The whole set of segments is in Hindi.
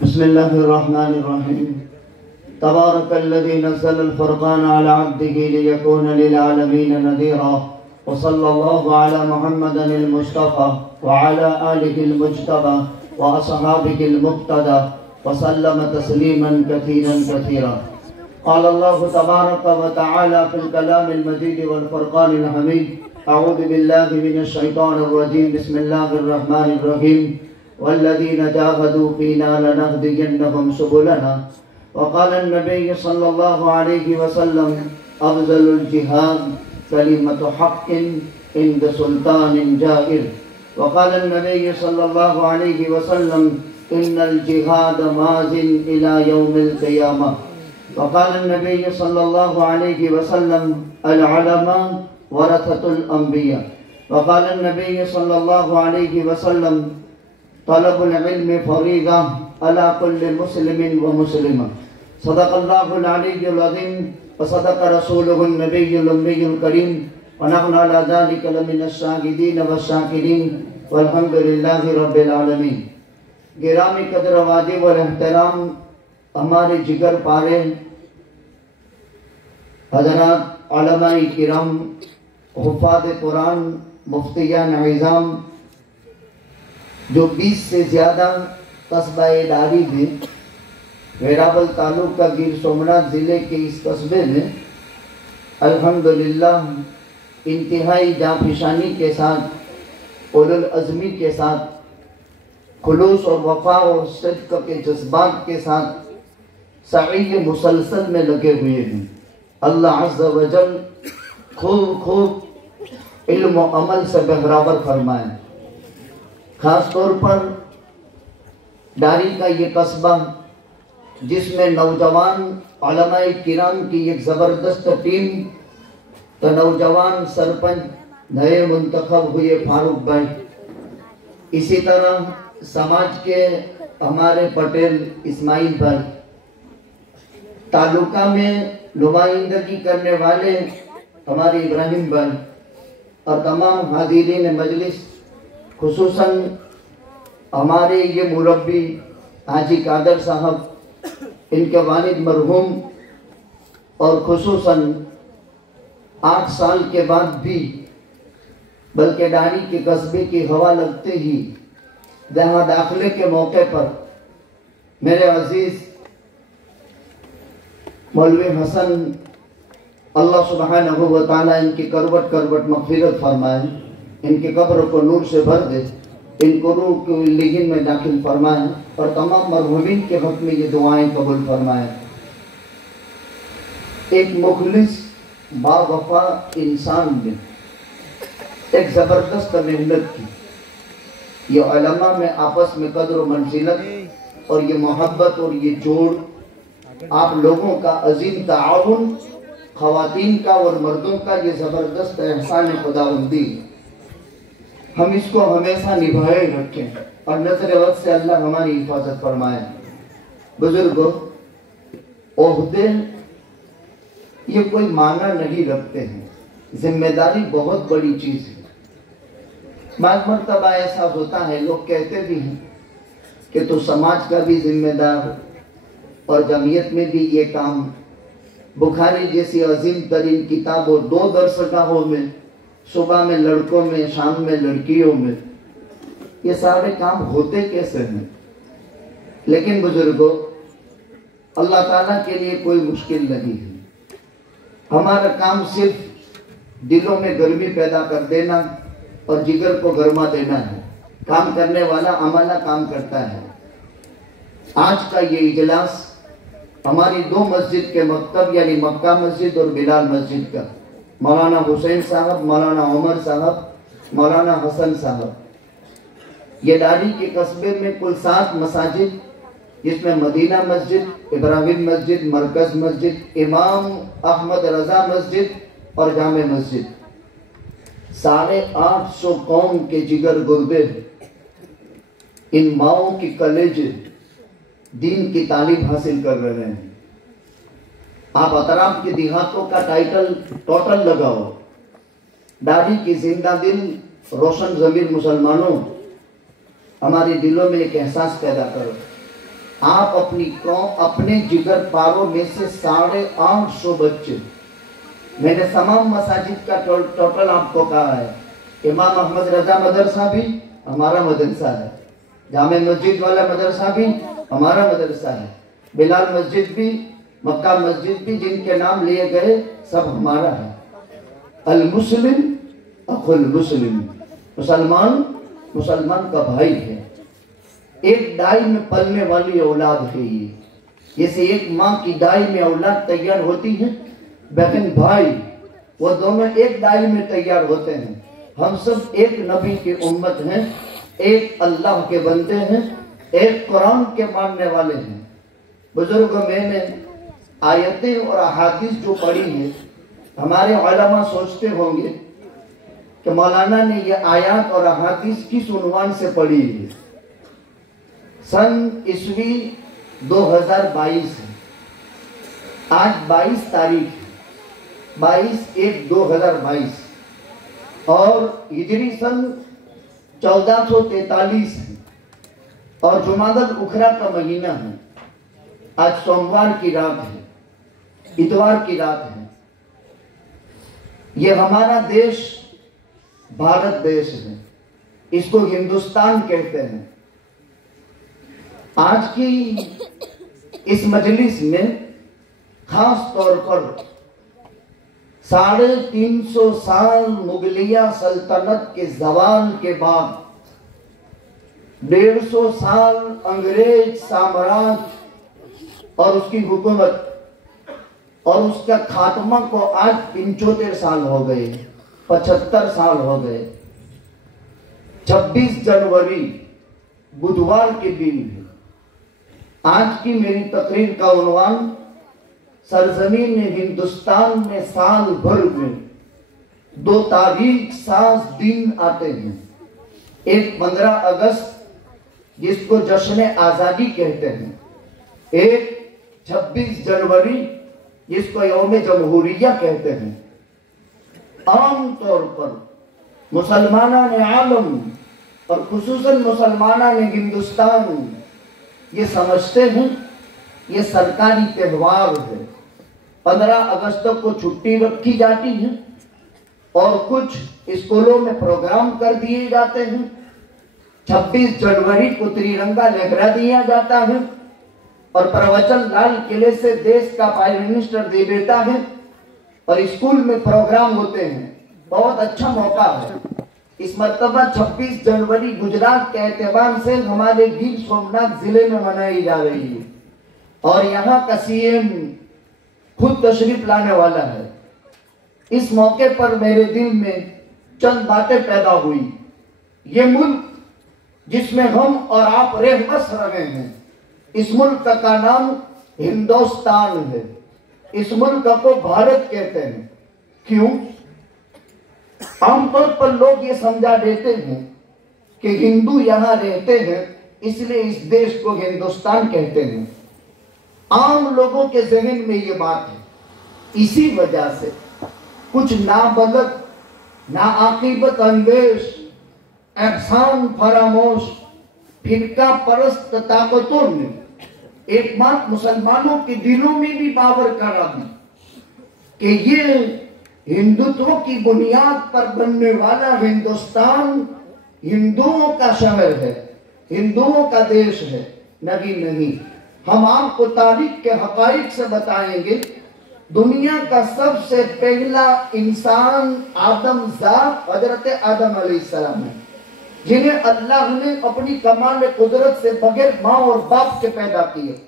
बिस्मिल्लाहिर्रहमानिर्रहीम। तबारकल्लज़ी नज़्ज़लल फ़ुरक़ान अला अब्दिही लियकूना लिलआलमीन नज़ीरा व सल्लल्लाहु अला मुहम्मदिल मुस्तफ़ा व अला आलिहिल मुज्तबा व अस्हाबिहिल मुक़्तदा व सल्लम तस्लीमन कसीरन कसीरा। क़ाल अल्लाहु तबारक व तआला फ़िल कलामिल मजीद वल फ़ुरक़ानिल हमीद। अऊज़ु बिल्लाहि मिनश शैतानिर रजीम। बिस्मिल्लाहिर रहमानिर रहीम। वल्लज़ीना जाहदू फ़ीना लनहदियन्नहुम सुबुलना। वक़ाल नबी सल्लल्लाहु अलैहि वसल्लम अफ़ज़लुल जिहाद कलिमतु हक़्क़िन इंद सुल्तानिन जाइर। वक़ाल नबी सल्लल्लाहु अलैहि वसल्लम इन्नल जिहाद माज़िन इला यौमिल क़ियामह। वक़ाल नबी सल्लल्लाहु अलैहि वसल्लम अल उलमा वरसतुल अंबिया। वक़ाल नबी सल्लल्लाहु अलैहि वसल्लम तलबुल इल्म फरीज़ा अला कुल्लि मुस्लिमिन व मुस्लिमा। सदक़ल्लाहुल अलीयुल अज़ीम व सदक़ रसूलुहुन नबियुल उम्मियुल करीम व नहनु अला ज़ालिका लमिनश शाहिदीन व शाकिरीन वल्हम्दुलिल्लाहि रब्बिल आलमीन। गिरामी कदर वाजिब व एहतराम हमारे जिगर पारे हज़रात उलमाए किराम, हुफ़ाज़ कुरान, मुफ्तियान इज़ाम, जो 20 से ज़्यादा कस्बा डारी में वेरावल तालुका गिर सोमनाथ ज़िले के इस कस्बे में अल्हम्दुलिल्लाह इंतहाई जाँफिशानी के साथ, उलुल अज़मी के साथ, खुलूस और वफ़ा और सिद्क़ के जज्बात के साथ सई मुसलसल में लगे हुए हैं। अल्लाह अज़्ज़ा व जल खूब इल्म व अमल से बहरावर फरमाए। खास तौर पर डारी का ये कस्बा जिसमें नौजवान उलमाए किराम की एक ज़बरदस्त टीम, तो नौजवान सरपंच नए मुंतखब हुए फारूक भाई, इसी तरह समाज के हमारे पटेल इस्माइल भाई, तालुका में नुमाइंदगी करने वाले हमारे इब्राहिम भाई और तमाम हाज़िरीन मजलिस, खुसूसन हमारे ये मुरब्बी हाजी कादर साहब, इनके वालिद मरहूम, और खुसूसन 8 साल के बाद भी बल्कि डारी के कस्बे की हवा लगते ही जहाँ दाखिले के मौके पर मेरे अजीज मौलवी हसन, अल्लाह सुब्हानहू व तआला इनकी करवट करवट मग़फ़िरत फरमाए, इनके कब्र को नूर से भर दे, इनको रूह को लिगिन में दाखिल फरमाए और तमाम मरहूमीन के हक़ में ये दुआएं कबूल फरमाए। एक मुखलिस बावफा इंसान ने एक ज़बरदस्त मेहनत की। ये उलमा में आपस में कद्र मंजिलत और ये मोहब्बत और ये जोड़, आप लोगों का अजीम ताउन, ख़वातीन का और मर्दों का ये ज़बरदस्त एहसान खुदावंदी, हम इसको हमेशा निभाए रखें और नज़र वक्त से अल्लाह हमारी हिफाजत फरमाए। बुजुर्गों, ओहदे ये कोई माना नहीं रखते हैं, जिम्मेदारी बहुत बड़ी चीज़ है। बाज़ मर्तबा ऐसा होता है, लोग कहते भी हैं कि तो समाज का भी जिम्मेदार और जमीयत में भी ये काम। बुखारी जैसी अजीम तरीन किताब और 2 दरसगाहों में, सुबह में लड़कों में, शाम में लड़कियों में, ये सारे काम होते कैसे हैं? लेकिन बुजुर्गों, अल्लाह ताला के लिए कोई मुश्किल नहीं है। हमारा काम सिर्फ दिलों में गर्मी पैदा कर देना और जिगर को गर्मा देना है। काम करने वाला अमाना काम करता है। आज का ये इजलास हमारी 2 मस्जिद के मकतब यानी मक्का मस्जिद और बिलाल मस्जिद का, मौलाना हुसैन साहब, मौलाना उमर साहब, मौलाना हसन साहब, ये डारी के कस्बे में कुल 7 मसाजिद, जिसमें मदीना मस्जिद, इब्राहिम मस्जिद, मरकज मस्जिद, इमाम अहमद रजा मस्जिद और जामे मस्जिद, 850 कौम के जिगर गुर्दे, इन माओं की कलेजे दीन की तालीम हासिल कर रहे हैं। आप अतराफ के देहातों का टाइटल टोटल लगाओ, डारी की जिंदा दिल रोशन ज़मीर मुसलमानों, हमारे दिलों में एक एहसास पैदा करो आप अपनी कौम, अपने जिगर पारों में से 850 बच्चे, मैंने तमाम मसाजिद का टोटल आपको कहा है। इमाम अहमद रजा मदरसा भी हमारा मदरसा है, जामे मस्जिद वाला मदरसा भी हमारा मदरसा है, बिलाल मस्जिद भी, मक्का मस्जिद भी, जिनके नाम लिए गए सब हमारा है। अल मुस्लिम अखुल मुस्लिम, मुसलमान मुसलमान का भाई है। एक डाई में पलने वाली औलाद है ये। जैसे एक माँ की डाई में औलाद तैयार होती है, बहन भाई वो दोनों एक डाई में तैयार होते हैं। हम सब एक नबी की उम्मत हैं, एक अल्लाह के बंदे हैं, एक कुरान के मानने वाले हैं। बुजुर्गों, मैंने आयतें और अहादीस जो पढ़ी है, हमारे उलमा सोचते होंगे कि मौलाना ने ये आयत और अहादीस किस उन्वान से पढ़ी है। सन ईस्वी 2022 है, आज 22 तारीख है, 22/1/2022 और हिजरी सन 1443 है और जुमादल उखरा का महीना है। आज सोमवार की रात है, इतवार की रात है। ये हमारा देश भारत देश है, इसको हिंदुस्तान कहते हैं। आज की इस मजलिस में खास तौर पर 350 साल मुगलिया सल्तनत के जवाल के बाद 150 साल अंग्रेज साम्राज्य और उसकी हुकूमत और उसका खात्मा को आज 75 साल हो गए, 75 साल हो गए। 26 जनवरी बुधवार के दिन है। आज की मेरी तकरीर का उन्वान सरजमीन हिंदुस्तान में साल भर में 2 तारीख 7 दिन आते हैं। एक 15 अगस्त जिसको जश्न आजादी कहते हैं, एक 26 जनवरी जिसको यौम जमहूरिया कहते हैं। आम तौर पर मुसलमाना ने आलम और खुसूसन मुसलमाना ने हिंदुस्तान ये समझते हैं ये सरकारी त्यौहार है। 15 अगस्त को छुट्टी रखी जाती है और कुछ स्कूलों में प्रोग्राम कर दिए जाते हैं। 26 जनवरी को तिरंगा लहरा दिया जाता है और प्रवचन लाल किले से देश का प्राइम मिनिस्टर दे देता है और स्कूल में प्रोग्राम होते हैं। बहुत अच्छा मौका है। इस मर्तबा 26 जनवरी गुजरात के एतबार से हमारे गिर सोमनाथ जिले में मनाई जा रही है और यहाँ का सीएम खुद तशरीफ लाने वाला है। इस मौके पर मेरे दिल में चंद बातें पैदा हुई। ये मुल्क जिसमें हम और आप रह बस रहे हैं, इस मुल्क का नाम हिंदुस्तान है। इस मुल्क को भारत कहते हैं। क्यों? आमतौर पर लोग ये समझा देते हैं कि हिंदू यहाँ रहते हैं इसलिए इस देश को हिंदुस्तान कहते हैं। आम लोगों के जहन में ये बात है। इसी वजह से कुछ नाबलद, नाआकिबत अंदेश, एहसान फरामोश फिरका परस्त ताकतों ने एक बात मुसलमानों के दिलों में भी बावर करा दी कि ये हिंदुत्व की बुनियाद पर बनने वाला हिंदुस्तान हिंदुओं का शहर है, हिंदुओं का देश है। नहीं, हम आपको तारीख के हकाइक से बताएंगे। दुनिया का सबसे पहला इंसान आदमजात हजरत आदम अलैहिस्सलाम है, जिन्हें अल्लाह ने अपनी कमाल कुदरत से बगैर माँ और बाप के पैदा किए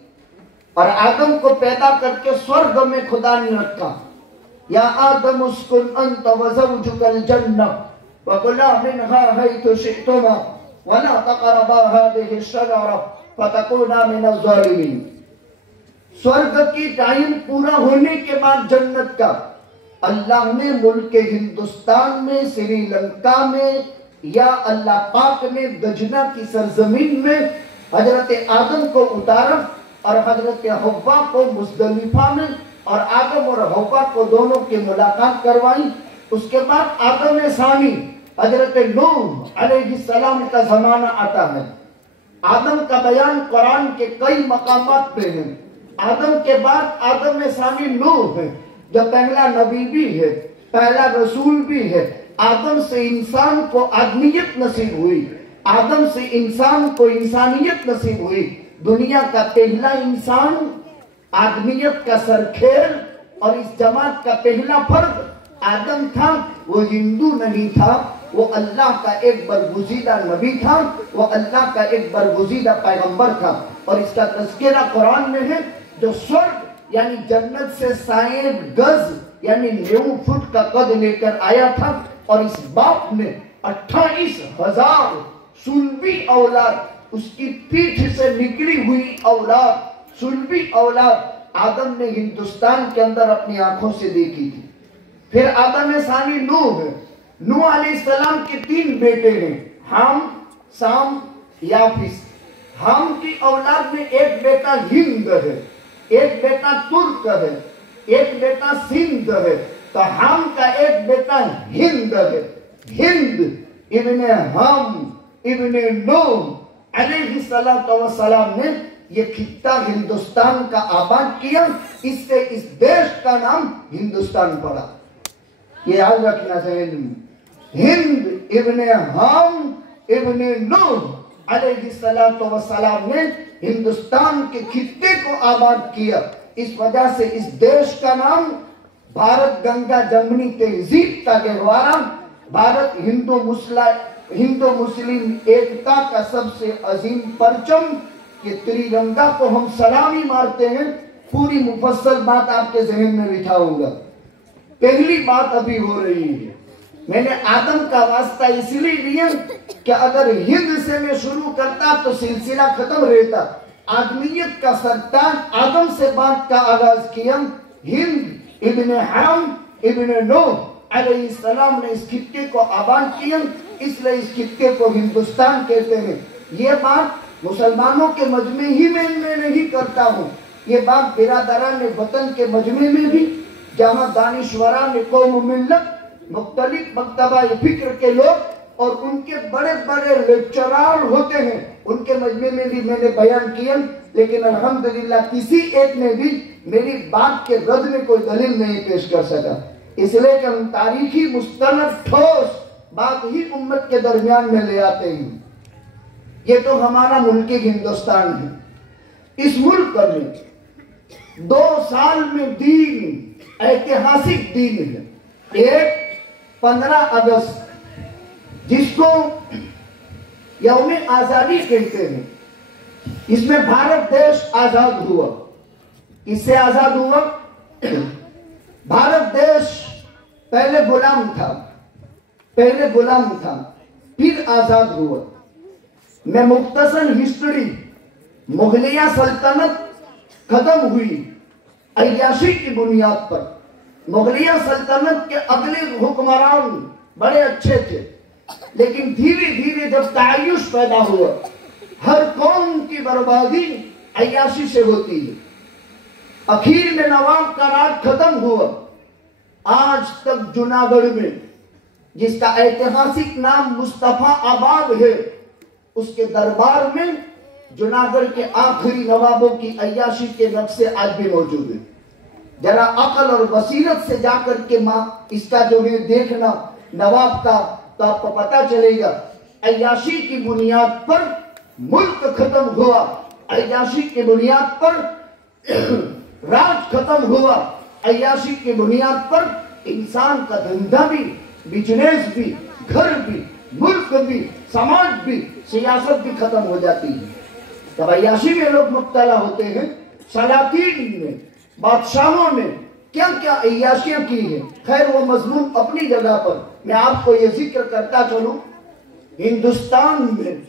और आदम को पैदा करके स्वर्ग में खुदा ने रखा। या आदम उस्कुन अंत व ज़ौजुकल जन्नह व कुला मिनहा हैतु शि'तुमा व ला तक़रबा हादिहि शजरा फतकूना मिनज़ ज़ालिमीन। स्वर्ग की टाइम पूरा होने के बाद जन्नत का अल्लाह ने मुल्क हिंदुस्तान में, श्रीलंका में या अल्लाह पाक ने दजना की सरजमीन में हजरत आदम को उतारा और हजरत हव्वा को मुज़दलिफा में और आदम और हव्वा को दोनों की मुलाकात करवाई। उसके बाद आदम सानी हजरत नूह अलैहिस्सलाम का जमाना आता है। आदम का बयान कुरान के कई मकामात पे है। आदम के बाद आदम में सानी नूह है, जो पहला नबी भी है, पहला रसूल भी है। आदम से इंसान को आदमियत नसीब हुई, आदम से इंसान को इंसानियत नसीब हुई। दुनिया का पहला इंसान आदमियत का सरखेल, और इस जमात का पहला फर्द आदम था। वो हिंदू नहीं था, वो अल्लाह का एक बरगुज़ीदा नबी था, वो अल्लाह का एक बरगुज़ीदा पैगंबर था। और इसका तज़किरा कुरान में है, जो स्वर्ग यानी जन्नत से 60 गज यानी 90 फुट का कद लेकर आया था। और इस बाप ने 28,000 सुलभी औलाद, उसकी पीठ से निकली हुई औलाद, सुलभी औलाद आदम ने हिंदुस्तान के अंदर अपनी आंखों से देखी थी। फिर आदम सानी नूह है। नूह अलैहिस्सलाम के 3 बेटे हैं, हाम, साम, याफिस। हाम की औलाद में एक बेटा हिंद है, एक बेटा तुर्क है, एक बेटा सिंध है। तो हाम का एक बेटा हिंद है। हिंद इब्ने हाम इब्ने नूह अलैहिस्सलातु वस्सलाम ने ये खित्ता हिंदुस्तान का आबाद किया। इससे इस देश का नाम हिंदुस्तान पड़ा। ये याद रखना चाहिए। हिंद इब्ने हाम इब्ने नूह अलैहिस्सलातु वस्सलाम ने हिंदुस्तान के खित्ते को आबाद किया। इस वजह से इस देश का नाम भारत गंगा जमुनी तहजीब का गहवारा, भारत हिंदू मुस्लिम एकता का सबसे अजीम परचम के त्रिरंगा को हम सलामी मारते हैं। पूरी मुफस्सल बात आपके जहन में बिठाऊंगा। पहली बात अभी हो रही है, मैंने आदम का वास्ता इसलिए लिया कि अगर हिंद से मैं शुरू करता तो सिलसिला खत्म रहता। आदमियत का सरताज आदम से बात का आगाज किया। हिंद इब्ने हाम इब्ने नूह अलैहिस्सलाम ने इस खित्ते को आबाद किया, इसलिए इस खित्ते को हिंदुस्तान कहते हैं। ये बात मुसलमानों के मजमे ही में मैं नहीं करता हूँ, ये बात बिरादरान वतन के मजमे में भी, जहाँ दानिश्वरान कौम मिल्लत मुख्तलिफ मक्तबा फिक्र के लोग और उनके बड़े बड़े लेक्चरार होते हैं, उनके मजमे में भी मैंने बयान किया। लेकिन अल्हम्दुलिल्लाह किसी एक ने भी मेरी बात के रद्द में कोई दलील नहीं पेश कर सका। इसलिए कि हम तारीखी मुस्तनद ठोस बात ही उम्मत के दरमियान में ले आते हैं। ये तो हमारा मुल्क हिंदुस्तान है। इस मुल्क में 2 साल में दीन, ऐतिहासिक दीन है। एक 15 अगस्त जिसको यौम आजादी कहते हैं, इसमें भारत देश आजाद हुआ। इससे आजाद हुआ, भारत देश पहले गुलाम था, फिर आजाद हुआ। मैं मुख्तसर हिस्ट्री, मुगलिया सल्तनत खत्म हुई अय्याशी की बुनियाद पर। मुगलिया सल्तनत के अगले हुक्मरान बड़े अच्छे थे, लेकिन धीरे धीरे जब तायुश पैदा हुआ, हर कौम की बर्बादी अय्याशी से होती है। आखिर में नवाब का राज खत्म हुआ। आज तक जूनागढ़ में, जिसका ऐतिहासिक नाम मुस्तफा आबाद है, उसके दरबार में जूनागढ़ के आखिरी नवाबों की अय्याशी के नक्शे आज भी मौजूद है। जरा अकल और बसीरत से जाकर के इसका जो है देखना नवाब का, तो आपको पता चलेगा अय्याशी की बुनियाद पर मुल्क खत्म हुआ, अय्याशी की बुनियाद पर राज खत्म हुआ, अय्याशी की बुनियाद पर इंसान का धंधा भी, बिजनेस भी, घर भी, मुल्क भी, समाज भी, सियासत भी खत्म हो जाती है। तब अय्याशी में लोग मुब्तला होते हैं। सलातीन ने, बादशाहों ने क्या क्या अय्याशियां की है। खैर वो मजमून अपनी जगह पर, मैं आपको ये जिक्र करता चलूं, हिंदुस्तान में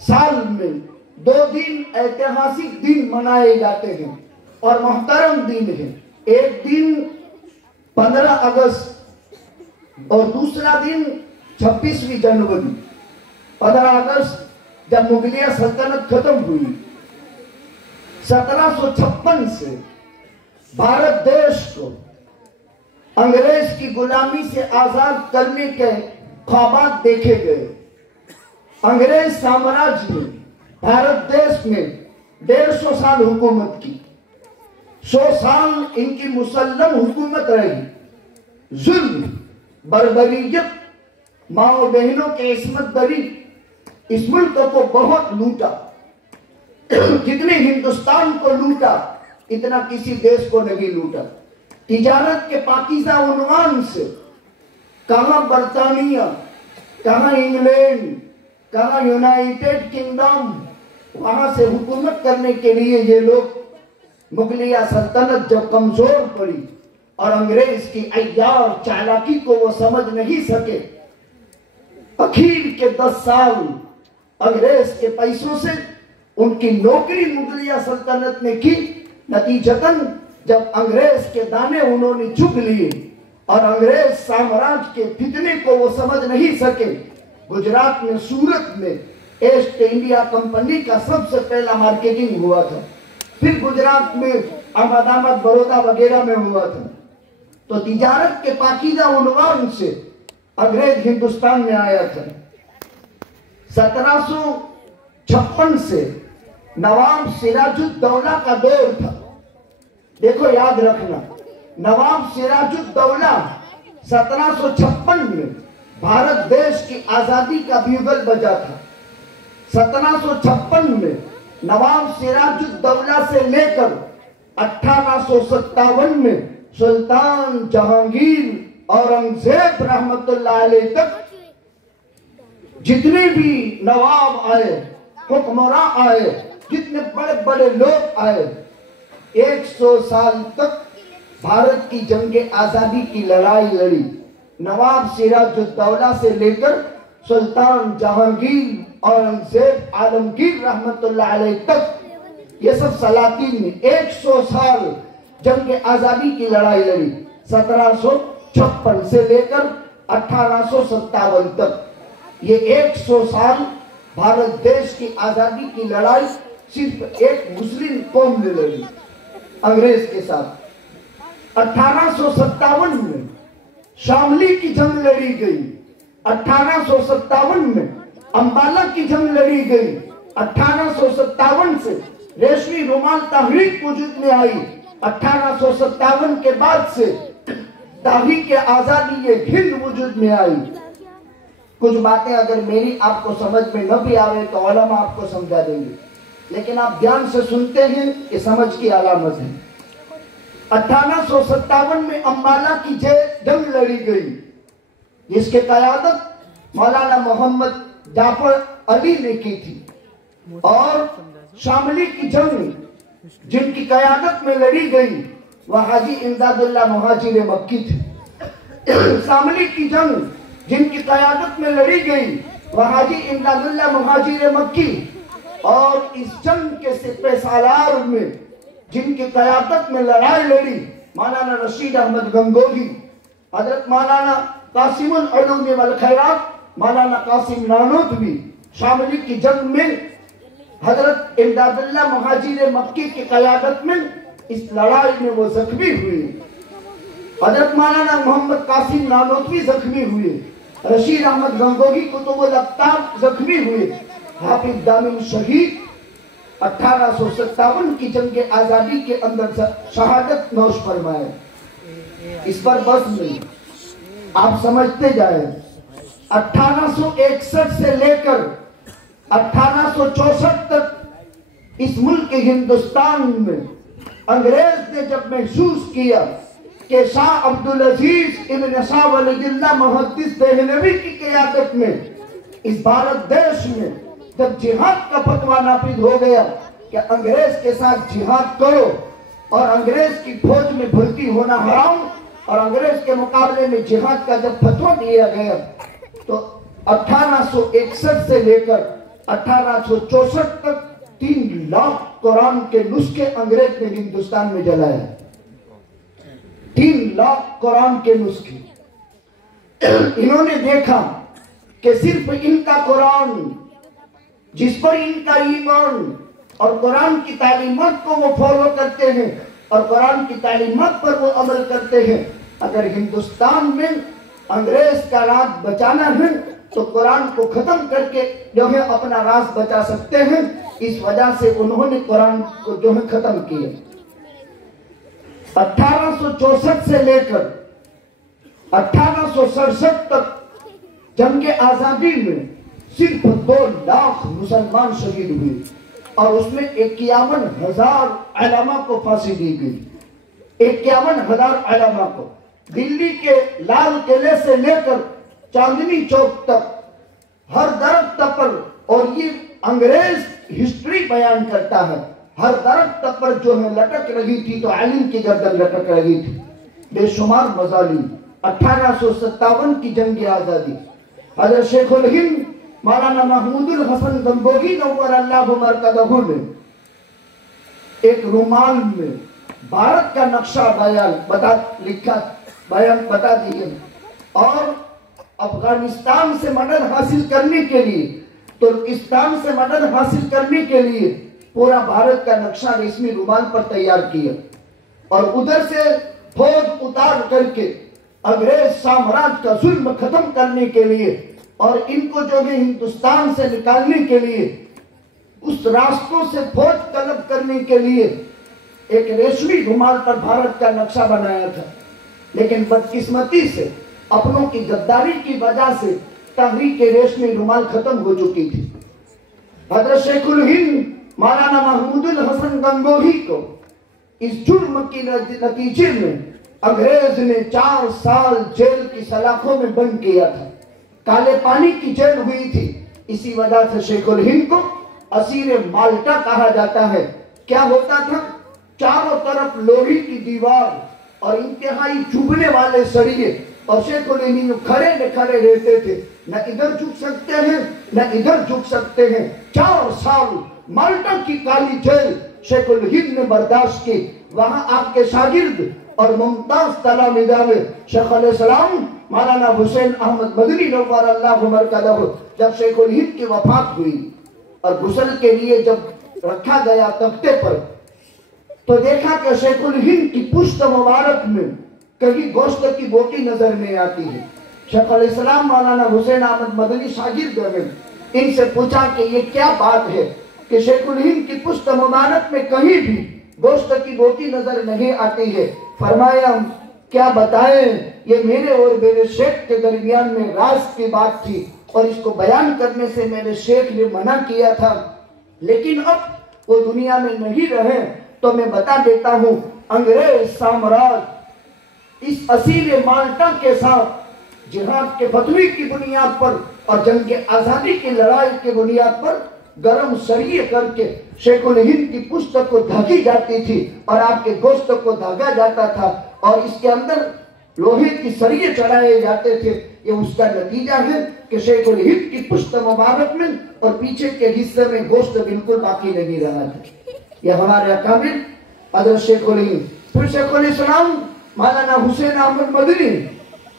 साल में 2 दिन ऐतिहासिक दिन मनाए जाते हैं और मोहतरम दिन है। एक दिन 15 अगस्त और दूसरा दिन 26वीं जनवरी। 15 अगस्त जब मुगलिया सल्तनत खत्म हुई, 1756 से भारत देश को अंग्रेज की गुलामी से आजाद करने के ख्वाबात देखे गए। अंग्रेज साम्राज्य ने भारत देश में 150 साल हुकूमत की, 100 साल इनकी मुसल्लम हुकूमत रही। जुल्म, बर्बरियत, माओ बहनों के इस्मत दरी इस मुल्क को बहुत लूटा। जितने हिंदुस्तान को लूटा इतना किसी देश को नहीं लूटा। तिजारत के पाकीज़ा उन्वान से कहाँ बर्तानिया, कहाँ इंग्लैंड, कहाँ यूनाइटेड किंगडम, वहां से हुकूमत करने के लिए ये लोग, मुगलिया सल्तनत जब कमजोर पड़ी और अंग्रेज की अय्यार चालाकी को वो समझ नहीं सके, आखिर के 10 साल अंग्रेज के पैसों से उनकी नौकरी मुगलिया सल्तनत ने की। नतीजतन जब अंग्रेज के दाने उन्होंने चुग लिए और अंग्रेज साम्राज्य के फितने को वो समझ नहीं सके, गुजरात में सूरत में ईस्ट इंडिया कंपनी का सबसे पहला मार्केटिंग हुआ था, फिर गुजरात में अहमदाबाद, बड़ौदा वगैरह में हुआ था। तो तिजारत के पाकीज़ा उन्वान से अंग्रेज हिंदुस्तान में आया था। 1756 से नवाब सिराजुद्दौला का दौर था। देखो याद रखना, नवाब सिराजुद्दौला 1756 में भारत देश की आजादी का ब्यूगल बजा था। 1756 में नवाब सिराजुद्दौला से लेकर 1857 में सुल्तान जहांगीर औरंगजेब रहमतुल्लाह अलैह तक जितने भी नवाब आए, हुक्मरान आए, जितने बड़े बड़े लोग आए, 100 साल तक भारत की जंग आजादी की लड़ाई लड़ी। नवाब सिराजुद्दौला से लेकर सुल्तान जहांगीर, औरंगजेब, आलमगीर रहमतुल्लाह अलैह तक, ये सब सलातीन ने 100 साल जंग आजादी की लड़ाई लड़ी। 1756 से लेकर 1857 तक ये 100 साल भारत देश की आजादी की लड़ाई सिर्फ एक मुस्लिम कौम ने लड़ी अंग्रेज के साथ। 1857 में शामली की जंग लड़ी गई, 1857 में अंबाला की जंग लड़ी गई, 1857 से रेशमी रुमाल तहरीक वजूद में आई, 1857 के बाद से तहरीक आजादी हिंद वजूद में आई। कुछ बातें अगर मेरी आपको समझ में न भी आवे तो उलमा आपको समझा देंगे, लेकिन आप ध्यान से सुनते हैं, ये समझ की अलामत है। 1857 में अंबाला की जंग लड़ी गई, जिसके क़यादत मौलाना मोहम्मद जाफर अली ने की थी। और शामली की जंग जिनकी क़यादत में लड़ी गई वह हाजी इमदादुल्लाह मुहाजिर मक्की थे। शामली की जंग जिनकी क़यादत में लड़ी गई वह हाजी इमदादुल्लाह मुहाजिर मक्की। और इस जंग के सिपह सालार में जिनकी क़यादत में लड़ाई लड़ी मौलाना रशीद अहमद गंगोही, हजरत मौलाना कासिमुल उलूम वल खैरात, मौलाना कासिम नानोतवी शामली की जंग में हजरत इमदादुल्लाह मुहाजिर मक्की की क़यादत में इस लड़ाई में वो जख्मी हुए। हजरत मौलाना मोहम्मद कासिम नानोतवी जख्मी हुए, रशीद अहमद गंगोही कुतुबुल अफ्ताब जख्मी हुए, हाफिज दामिन शहीद 1857 की जंग आजादी के अंदर शहादत नौश फरमाए। इस पर बस नहीं, आप समझते जाए। 1861 से लेकर 1864 तक इस मुल्क हिंदुस्तान में अंग्रेज ने जब महसूस किया कि शाह अब्दुल अजीज इब्न शाह वलीउल्लाह मुहद्दिस देहलवी की क़यादत में इस भारत देश में जब जिहाद का फतवा नाफिज हो गया कि अंग्रेज के साथ जिहाद करो और अंग्रेज की फौज में भर्ती होना हराम, और अंग्रेज के मुकाबले में जिहाद का जब फतवा दिया गया तो 1861 से लेकर 1864 तक 3 लाख कुरान के नुस्खे अंग्रेज ने हिंदुस्तान में जलाए। 3 लाख कुरान के नुस्खे। इन्होंने देखा कि सिर्फ इनका कुरान, जिस पर इनका ईमान और कुरान की तालीमात को वो फॉलो करते हैं और कुरान की तालीमात पर वो अमल करते हैं, अगर हिंदुस्तान में अंग्रेज का राज बचाना है तो कुरान को खत्म करके जो है अपना राज बचा सकते हैं। इस वजह से उन्होंने कुरान को जो है खत्म किया। 1864 से लेकर 1867 तक जंग आजादी में सिर्फ 2 लाख मुसलमान शहीद हुए और उसमें 51,000 उलमा को फांसी दी गई। 51,000 उलमा को दिल्ली के लाल किले से लेकर चांदनी चौक तक हर दरख्त पर, और ये अंग्रेज हिस्ट्री बयान करता है, हर दरख्त पर जो है लटक रही थी तो आलिम की गर्दन लटक रही थी। बेशुमार मजालिम। 1857 की जंग आजादी, हज़रत शेखुल हिंद मौलाना महमूदुल हसन गंगोही नव्वर अल्लाहु मरकदहू ने एक रुमाल में भारत का नक्शा बयान बता दिए और अफगानिस्तान से मदद हासिल करने के लिए, तुर्किस्तान से मदद हासिल करने के लिए पूरा भारत का नक्शा रेशमी रुमाल पर तैयार किया और उधर से फौज उतार करके अंग्रेज साम्राज्य का जुल्म खत्म करने के लिए और इनको जो है हिंदुस्तान से निकालने के लिए, उस रास्तों से फौज तलब करने के लिए एक रेशमी रुमाल पर भारत का नक्शा बनाया था। लेकिन बदकिस्मती से अपनों की गद्दारी की वजह से तहरीक के रेशमी रुमाल खत्म हो चुकी थी। हज़रत शेखुल हिंद मौलाना महमूदुल हसन गंगोही को इस जुर्म के नतीजे में अंग्रेज ने 4 साल जेल की सलाखों में बंद किया था। काले पानी की जेल हुई थी। इसी वजह से शेखुल हिंद को असीर माल्टा कहा जाता है। क्या होता था, चारों तरफ लोहे की दीवार और इंतहाई चुभने वाले सरिये और शेखुल हिंद खड़े न खड़े रहते थे, न इधर झुक सकते हैं न इधर झुक सकते हैं। 4 साल माल्टा की काली जेल शेखुल हिंद ने बर्दाश्त की। वहां आपके शागिर्द और मुमताज तलामिदा में शेख अलैहिस्सलाम मौलाना हुसैन अहमद मदनी नव्वर अल्लाहु मरकदहू, जब शेखुल हिंद की वफात हुई और गुस्ल के लिए जब रखा गया तख्ते पर, तो देखा कि शेखुल हिंद की पुश्त मुबारक में कहीं गोश्त की बोटी नजर नहीं आती है। शेख अलैहिस्सलाम मौलाना हुसैन अहमद मदनी शागिर्द में इनसे पूछा कि ये क्या बात है कि शेखुल हिंद की पुश्त मुबारक में कहीं भी गोश्त की बोटी नजर नहीं आती है। फरमाया क्या बताएं, ये मेरे और मेरे शेख के दरमियान में राज की बात थी और इसको बयान करने से मेरे शेख ने मना किया था, लेकिन अब वो दुनिया में नहीं रहे तो मैं बता देता हूँ, अंग्रेज साम्राज्य इस असीर माल्टा के साथ जिहाद के फतवी की बुनियाद पर और जंग आजादी की लड़ाई की बुनियाद पर गरम सरिये करके शेखुल हिंद की पुस्तक को ढकी जाती थी और आपके गोश्त को धागा जाता था और इसके अंदर लोहे की सरिये चढ़ाए जाते थे। ये उसका नतीजा है कि शेखुल हिंद की पुस्तक मुबारक में और पीछे के हिस्से में गोश्त बिल्कुल बाकी नहीं रहा था। ये हमारे अकाबिर हज़रत शेखुल हिंद। फिर शेखुल इस्लाम मौलाना हुसैन अहमद मदनी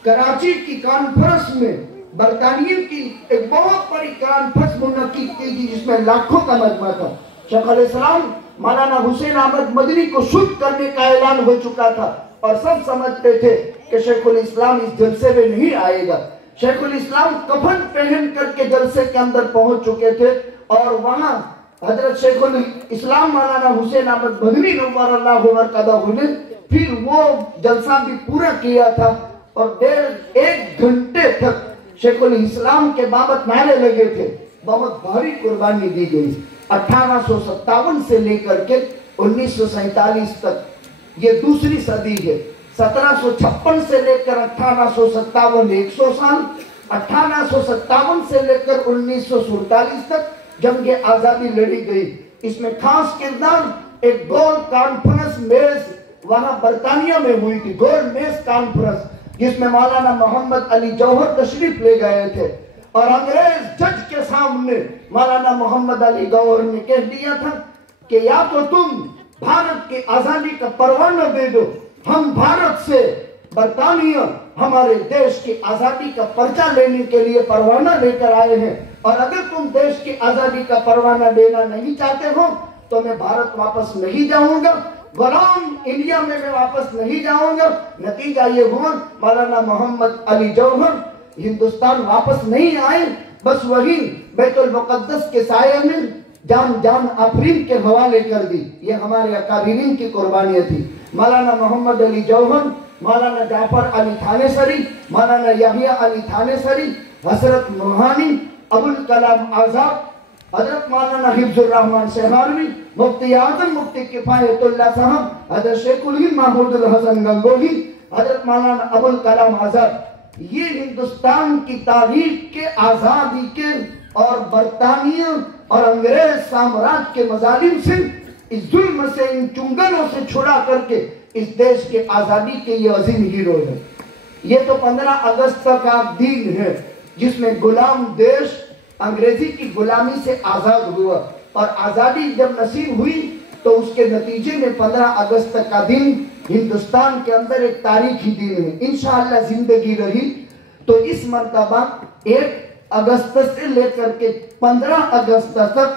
कराची की कॉन्फ्रेंस में बरतानिया की एक बहुत बड़ी कॉन्फ्रेंस मुनक्किद की थी जिसमें लाखों का मजमा था। शेख अलैहिस्सलाम मौलाना हुसैन अहमद मदनी को शुद्ध करने का ऐलान हो चुका था और सब समझते थे कि शेखुल इस्लाम इस जलसे में नहीं आएगा। शेखुल इस्लाम कफन पहन करके जलसे के अंदर पहुंच चुके थे और वहां हजरत शेखुल इस्लाम मौलाना हुसैन अहमद मदनी नव्वर अल्लाहु मरकदहू ने फिर वो जलसा भी पूरा किया था और 1.5 घंटे तक शेखुल इस्लाम के बाबत नारे लगे थे। बहुत भारी कुर्बानी दी गई। 1857 से लेकर के 1947 तक, ये दूसरी सदी है। 1756 से लेकर 1857 100 साल, 1857 से लेकर 1947 तक जंग आजादी लड़ी गई। इसमें खास किरदार एक गोल कॉन्फ्रेंस मेज वहां बरतानिया में हुई थी, गोल मेज कॉन्फ्रेंस, जिसमें मौलाना मोहम्मद अली जौहर तशरीफ ले गए थे और अंग्रेज जज के सामने मौलाना मोहम्मद अली गौहर ने कह दिया था कि या तो तुम भारत की आजादी का परवाना दे दो, हम भारत से बरतानिया हमारे देश की आजादी का पर्चा लेने के लिए परवाना लेकर आए हैं, और अगर तुम देश की आजादी का परवाना देना नहीं चाहते हो तो मैं भारत वापस नहीं जाऊंगा, गुलाम इंडिया में मैं वापस नहीं जाऊंगा। नतीजा ये हुआ मौलाना मोहम्मद अली जौहर हिंदुस्तान वापस नहीं आए, बस वही बैतुल मुकद्दस के साये में जान जान आफरीन के हवाले कर दी। ये हमारे अकाबिरीन की कुर्बानियां थी। मौलाना मोहम्मद अली जौहर, मौलाना जाफर अली थानेसरी, मौलाना याहिया अली थानेसरी, हजरत रूहानी, अबुल कलाम आजाद, हजरत मौलाना हिफ्जुर रहमान सेहारवी, मुफ्ती आजम मुफ्ती किफायतुल्लाह साहब, हजरत शेखुल हिंद महमूदुल हसन गंगोही, हजरत मौलाना अबुल कलाम आजाद, ये हिंदुस्तान की तारीख के आजादी के और बरतानिया और अंग्रेज साम्राज्य के मजालिम से, इस जुल्म से, इन चुंगनों से छुड़ा करके इस देश के आजादी के ये अजीम हीरो है। ये तो 15 अगस्त का दिन है जिसमें गुलाम देश अंग्रेजी की गुलामी से आजाद हुआ, और आजादी जब नसीब हुई तो उसके नतीजे में 15 अगस्त का दिन हिंदुस्तान के अंदर एक तारीखी दिन है। इंशाअल्लाह जिंदगी रही तो इस मर्तबा 1 अगस्त से लेकर के 15 अगस्त तक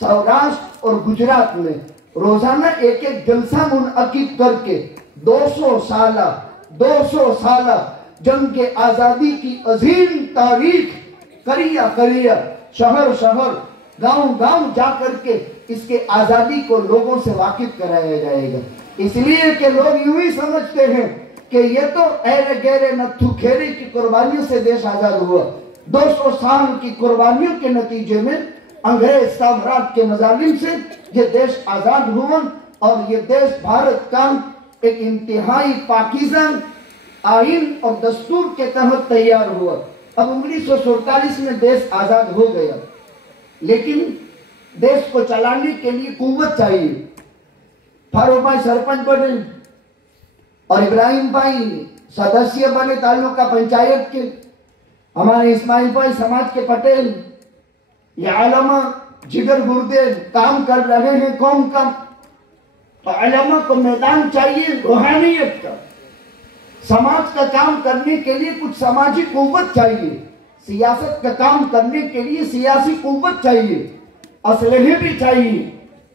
सौराष्ट्र और गुजरात में रोजाना एक एक जलसा मुनअकिद करके 200 साल जंग के आजादी की अजीम तारीख करिया शहर गांव जा करके इसके आजादी को लोगों से वाकिफ कराया जाएगा। इसलिए कि लोग यूं ही समझते हैं कि ये तो ऐरे गहरे नत्थु खेरे की कुर्बानियों से देश आजाद हुआ। 200 साल की कुर्बानियों के नतीजे में अंग्रेज साम्राज्य के मजालिम से ये देश आजाद हुआ, और ये देश भारत का एक इंतहाई पाकीज़ा आइन और दस्तूर के तहत तैयार हुआ। अब 1947 में देश आजाद हो गया, लेकिन देश को चलाने के लिए कुव्वत चाहिए। फारूक भाई सरपंच बने और इब्राहिम भाई सदस्य बने तालुका पंचायत के, हमारे इस्माइल भाई समाज के पटेल, ये आलमा जिगर गुर्दे काम कर रहे हैं कौम का। तो आलमा को मैदान चाहिए रूहानियत का, समाज का काम करने के लिए कुछ सामाजिक कुव्वत चाहिए, सियासत का काम करने के लिए सियासी कुव्वत चाहिए, असलहे भी चाहिए,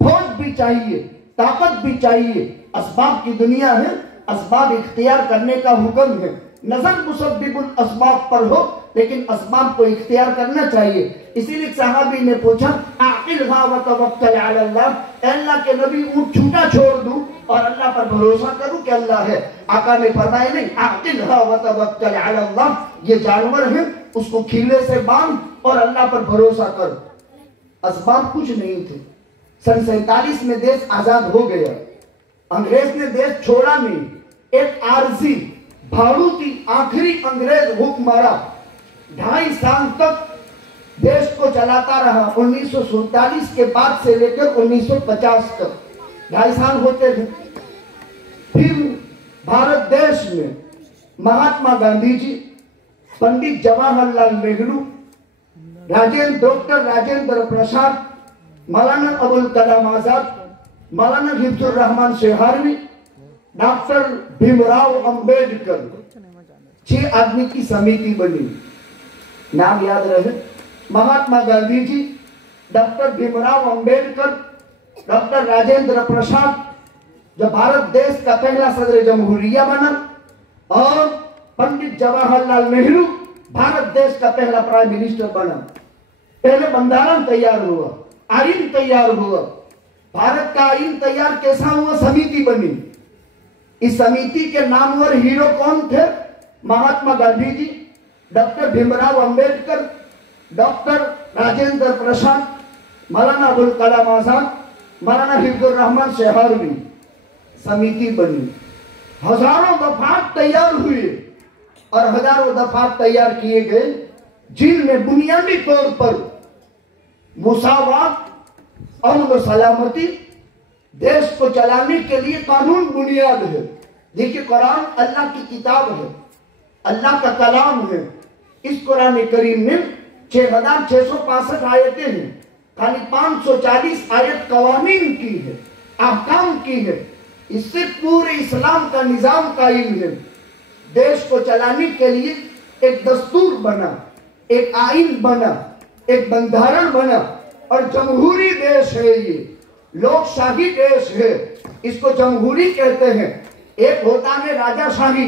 फौज भी चाहिए, ताकत भी चाहिए। असबाब की दुनिया है, असबाब इख्तियार करने का हुक्म है। नजर मुसब्बिबुल असबाब पर हो, लेकिन असबाब को इख्तियार करना चाहिए। इसीलिए सहाबी ने पूछा आकिलहा व तवक्कल अला अल्लाह, अल्लाह के नबी ऊंट छूटा छोड़ दूं और अल्लाह पर भरोसा करूं कि अल्लाह है। आका ने फरमाया नहीं, आकिलहा व तवक्कल अला अल्लाह, ये जानवर है उसको खीले से बांध और अल्लाह पर भरोसा कर। असबाब कुछ नहीं थे। सन 47 में देश आजाद हो गया, अंग्रेज ने देश छोड़ा नहीं, एक आरजी भाड़ूती आखिरी अंग्रेज हुक्मरान 2.5 साल तक देश को चलाता रहा। 1947 के बाद से लेकर 1950 तक 2.5 साल होते थे। फिर भारत देश में महात्मा गांधी जी, पंडित जवाहरलाल नेहरू, डॉक्टर राजेंद्र प्रसाद, मौलाना अबुल कलाम आजाद, मौलाना हिफ्जुर रहमान सेहारवी, डॉक्टर भीमराव अंबेडकर, 6 आदमी की समिति बनी। नाम याद रहे, महात्मा गांधी जी, डॉक्टर भीमराव अंबेडकर, डॉक्टर राजेंद्र प्रसाद जो भारत देश का पहला सदर जमहूरिया बना, और पंडित जवाहरलाल नेहरू भारत देश का पहला प्राइम मिनिस्टर बना। पहले बंधारण तैयार हुआ, आइन तैयार हुआ। भारत का आइन तैयार कैसा हुआ? समिति बनी। इस समिति के नामवर हीरो कौन थे? महात्मा गांधी जी, डॉक्टर भीमराव अंबेडकर, डॉक्टर राजेंद्र प्रसाद, मौलाना अबुल कलाम आजाद, मौलाना हिफ्जुर रहमान सेहारवी। समिति बनी, हजारों दफात तैयार हुए और हजारों दफात तैयार किए गए, जिनमें बुनियादी तौर पर मुसावात, अमन व सलामती, देश को चलाने के लिए कानून बुनियाद है। देखिए, कुरान अल्लाह की किताब है, अल्लाह का कलाम है। इस कुरान करीम में 6665 आयतें हैं, खाली 540 आयत कवानीन की है, ahकाम की है। इससे पूरे इस्लाम का निजाम कायम है। देश को चलाने के लिए एक दस्तूर बना, एक आइन बना, एक बंधारण बना, और जमहूरी देश है ये, लोकशाही देश है, इसको जमहूरी कहते हैं। एक होता है राजाशाही,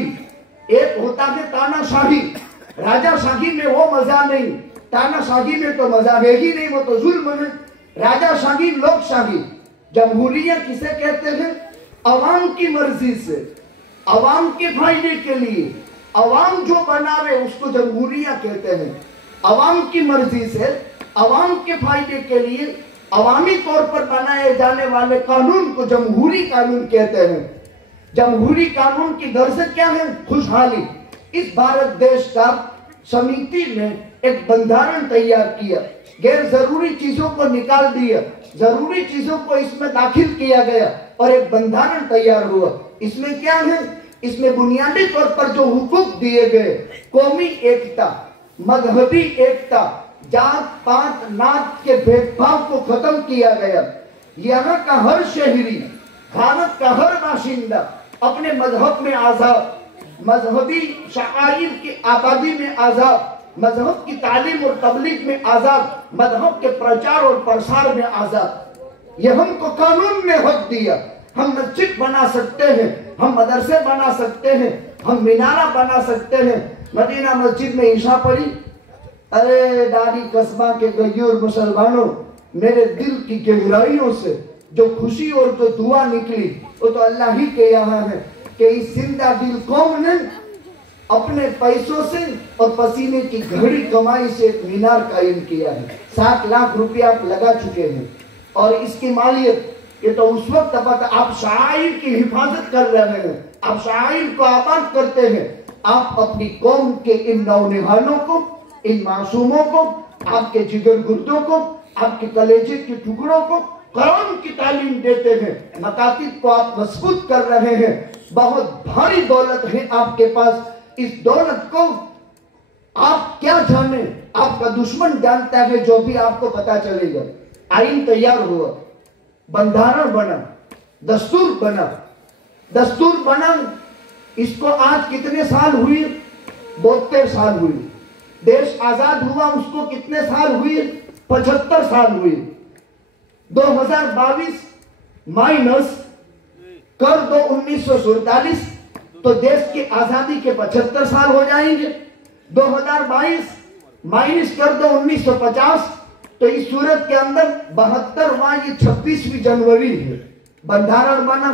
एक होता है तानाशाही। राजाशाही में वो मजा नहीं, तानाशाही में तो मजा है ही नहीं, वो तो जुल्म है। राजाशाही, लोकशाही। जमहूरियत किसे कहते हैं? अवाम की मर्जी से, अवाम के फायदे के लिए अवाम जो बनावे उसको जमहूरियत कहते हैं। अवाम की मर्जी से, अवाम के फायदे के लिए अवामी तौर पर बनाए जाने वाले कानून को जमहूरी कानून कहते हैं। जमहूरी कानून की गर्ज क्या है? खुशहाली। इस भारत देश का समिति ने एक बंधारण तैयार किया, गैर जरूरी चीजों को निकाल दिया, जरूरी चीजों को इसमें दाखिल किया गया और एक बंधारण तैयार हुआ। इसमें क्या है? इसमें बुनियादी तौर पर जो हुकूक दिए गए, कौमी एकता, मजहबी एकता, जात पात नात के भेदभाव को खत्म किया गया। यहाँ का हर शहरी, भारत का हर बाशिंदा अपने मजहब में आजाद, मजहबी शाआइर की आबादी में आजाद, मजहब की तालीम और तबलीग में आजाद, मजहब के प्रचार और प्रसार में आजाद। यह हमको कानून ने हक दिया। हम मस्जिद बना सकते हैं, हम मदरसे बना सकते हैं, हम मीनारा बना सकते हैं। मदीना मस्जिद में ईशा पड़ी। अरे डारी कस्बा के गयूर मुसलमानों, मेरे दिल की गहराइयों से जो खुशी और जो दुआ निकली वो तो अल्लाह ही के यहाँ है कि इस जिंदा दिल कौम ने अपने पैसों से और पसीने की घड़ी कमाई से एक मीनार कायम किया है। 7 लाख रुपया आप लगा चुके हैं और इसकी मालियत ये तो उस वक्त पता। आप शाइर की हिफाजत कर रहे हैं, आप शाइर को आबाद करते हैं। आप अपनी कौम के इन नौनिहालों को, इन मासूमों को, आपके जिगर गुर्दों को, आपके कलेजे के टुकड़ों को कुरान की तालीम देते हैं। मकातिब को आप मजबूत कर रहे हैं। बहुत भारी दौलत है आपके पास। इस दौलत को आप क्या जाने, आपका दुश्मन जानता है जो भी आपको पता चलेगा। आईन तैयार हुआ, बंधारण बना, दस्तूर बना, दस्तूर बना। इसको आज कितने साल हुए? 72 साल हुए। देश आजाद हुआ उसको कितने साल हुए? 75 साल हुए। 2022 माइनस कर दो 1947 तो देश की आजादी के 75 साल हो जाएंगे। 2022 माइनस कर दो 1950 तो इस सूरत के अंदर 72वां ये 26वीं जनवरी है। बंधारण बना।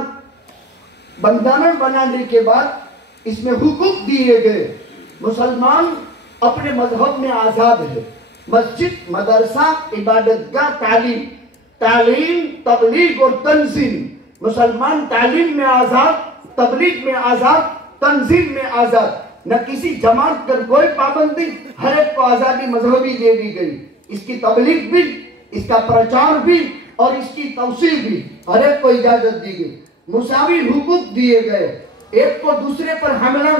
बंधारण बनाने के बाद इसमें हुकूक दिए गए। मुसलमान अपने मजहब में आजाद है। मस्जिद, मदरसा, इबादतगाह, तालीम, तालीम, तबलीग और तंजीम। मुसलमान तालीम में आजाद, तबलीग में आजाद, तंजीम में आजाद। न किसी जमात पर कोई पाबंदी, हर एक को आजादी मजहबी दे दी गई। इसकी तबलीग भी, इसका प्रचार भी और इसकी तवसीह भी हर एक को इजाजत दी गई। मुसावी हुकूक दिए गए। एक को दूसरे पर हमला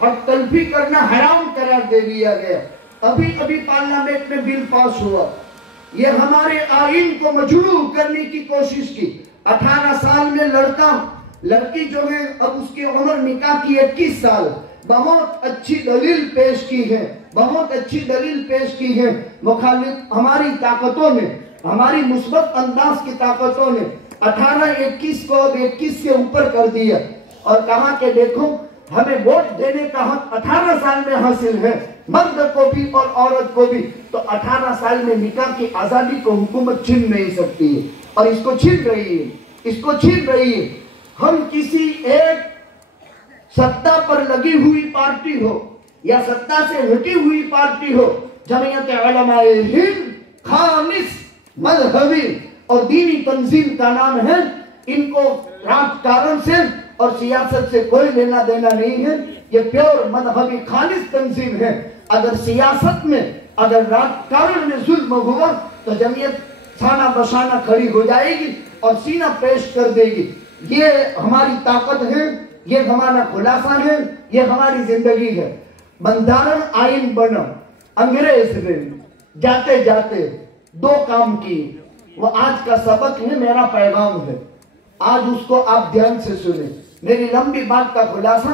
और तल्फी करना हराम करार दे दिया गया। अभी अभी पार्लियामेंट में बिल पास हुआ। ये हमारे आईन को मजरूह करने की कोशिश की। 18 साल में लड़का, लड़की जो है अब उसकी उम्र निकाह की 21 साल। बहुत अच्छी दलील पेश की है, बहुत अच्छी दलील पेश की है। मुखालिफ हमारी ताकतों ने, हमारी मुस्बत अंदाज की ताकतों ने 18-21 को अब 21 से ऊपर कर दिया और कहा कि देखो हमें वोट देने का हक 18 साल में हासिल है, मर्द को भी और औरत को भी। तो 18 साल में निकाह की आजादी को हुकूमत छीन नहीं सकती है और इसको छीन रही है, इसको छीन रही है। हम किसी एक सत्ता पर लगी हुई पार्टी हो या सत्ता से हटी हुई पार्टी हो, जमीयत उलमाए हिंद खालिस मजहबी और दीनी तंजीम का नाम है। इनको राजकारण से और सियासत से कोई लेना देना नहीं है। ये प्योर मजहबी खालिस तंजीम है। अगर सियासत में, अगर राजकारण में जुल्म हुआ तो जमीयत साना बसाना खड़ी हो जाएगी और सीना पेश कर देगी। ये हमारी ताकत है, ये हमारा खुलासा है, ये हमारी जिंदगी है। बंधारण आईन बना। अंग्रेज ने जाते जाते 2 काम किए। वो आज का सबक है, मेरा पैगाम है। आज उसको आप ध्यान से सुने। मेरी लंबी बात का खुलासा,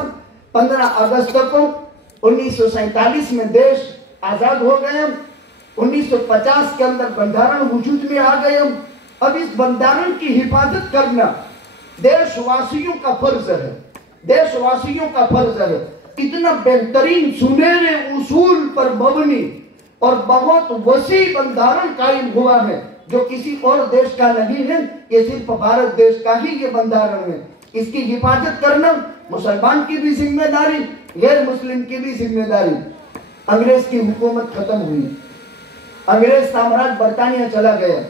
15 अगस्त को 1947 में देश आजाद हो गया। 1950 के अंदर बंधारण वजूद में आ गया। अब इस बंधारण की हिफाजत करना देशवासियों का फर्ज है, देशवासियों का फर्ज है। इतना बेहतरीन सुनहरे उसूल पर मबनी और बहुत वसी बंधारण कायम हुआ है जो किसी और देश का नहीं है, ये सिर्फ भारत देश का ही ये बंधारण है। इसकी हिफाजत करना मुसलमान की भी जिम्मेदारी, गैर मुस्लिम की भी जिम्मेदारी। अंग्रेज की हुकूमत खत्म हुई, अंग्रेज साम्राज्य बरतानिया चला गया,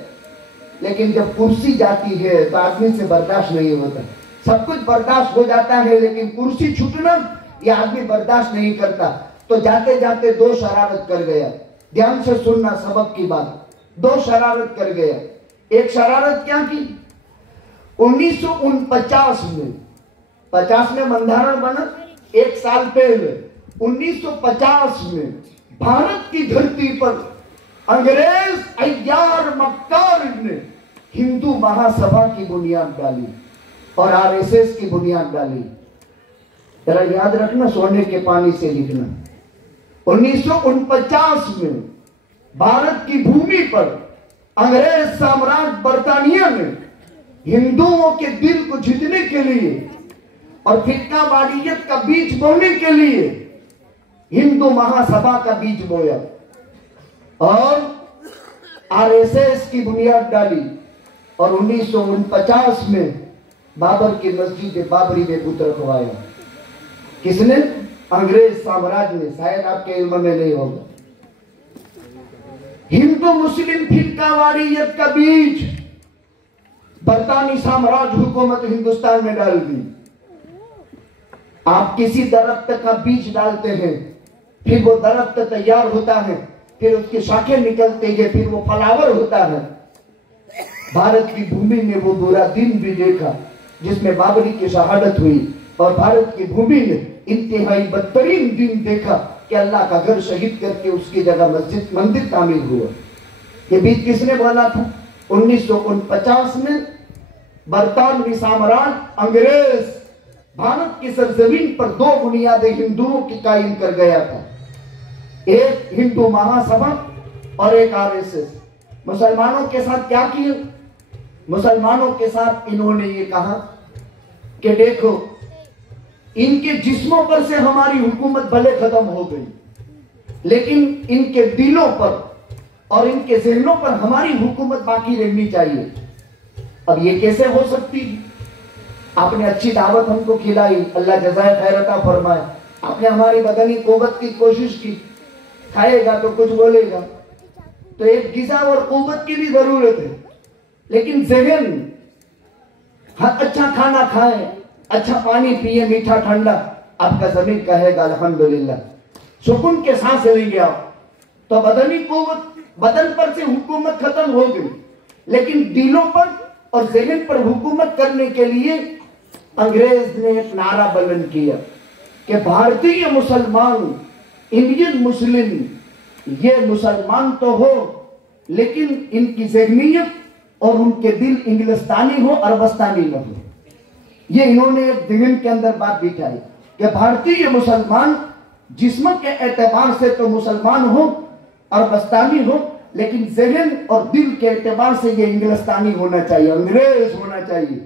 लेकिन जब कुर्सी जाती है तो आदमी से बर्दाश्त नहीं होता। सब कुछ बर्दाश्त हो जाता है, लेकिन कुर्सी छूटना ये आदमी बर्दाश्त नहीं करता। तो जाते जाते दो शरारत कर गया। ध्यान से सुनना सबक की बात। दो शरारत कर गया। एक शरारत क्या की? 1949 में, 50 में बंधारण बना, एक साल पहले 1950 में भारत की धरती पर अंग्रेज अय्यार मक्कार ने हिंदू महासभा की बुनियाद डाली और आरएसएस की बुनियाद डाली। जरा याद रखना, सोने के पानी से लिखना। 1949 में भारत की भूमि पर अंग्रेज साम्राज्य बरतानिया ने हिंदुओं के दिल को जीतने के लिए और फिरकावारियत का बीज बोने के लिए हिंदू महासभा का बीज बोया और आरएसएस की बुनियाद डाली। और 1949 में बाबर की मस्जिद बाबरी में पुत्र रखवाया। किसने? अंग्रेज साम्राज्य ने। शायद आपके इल्म में नहीं होगा। हिंदू मुस्लिम फिरकावारियत का बीज बरतानी साम्राज्य हुकूमत हिंदुस्तान में डाल दी। आप किसी दरख्त का बीज डालते हैं, फिर वो दरख्त तैयार होता है, फिर उसकी शाखें निकलती है, फिर वो फलावर होता है। भारत की भूमि ने वो बुरा दिन भी देखा जिसमें बाबरी की शहादत हुई, और भारत की भूमि ने इंतहाई बदतरीन दिन देखा कि अल्लाह का घर शहीद करके उसकी जगह मस्जिद मंदिर तामीर हुआ। ये बीज किसने बोला था? 1949 में बरतानवी साम्राज्य अंग्रेज भारत की सरजमीन पर दो बुनियादें हिंदुओं की कायम कर गया था। एक हिंदू महासभा और एक आरएसएस। मुसलमानों के साथ क्या किया? मुसलमानों के साथ इन्होंने ये कहा कि देखो, इनके जिस्मों पर से हमारी हुकूमत भले खत्म हो गई, लेकिन इनके दिलों पर और इनके ज़हनों पर हमारी हुकूमत बाकी रहनी चाहिए। अब ये कैसे हो सकती? आपने अच्छी दावत हमको खिलाई, अल्लाह जज़ाए खैर अता फरमाए। आपने हमारी बदनी कुव्वत की कोशिश की, खाएगा तो कुछ बोलेगा, तो एक गिज़ा और कुव्वत की भी जरूरत है, लेकिन ज़हन अच्छा खाना खाए, अच्छा पानी पिए, मीठा ठंडा, आपका ज़मीन कहेगा अल्हम्दुलिल्लाह, सुकून के सांस लेंगे आप। तो बदनी कुव्वत, बदन पर से हुकूमत खत्म हो गई, लेकिन दिलों पर और ज़हन पर हुकूमत करने के लिए अंग्रेज ने एक नारा बुलंद किया कि भारतीय मुसलमान, इंडियन मुस्लिम, ये मुसलमान तो हो, लेकिन इनकी ज़हनियत और उनके दिल इंग्लिस्तानी हो, अरबस्तानी न हो। ये इन्होंने एक दिल के अंदर बात बिठाई कि भारतीय मुसलमान जिस्म के एतबार से तो मुसलमान हो, अरबस्तानी हो, लेकिन ज़हन और दिल के एतबार से ये इंग्लिस्तानी होना चाहिए, अंग्रेज होना चाहिए।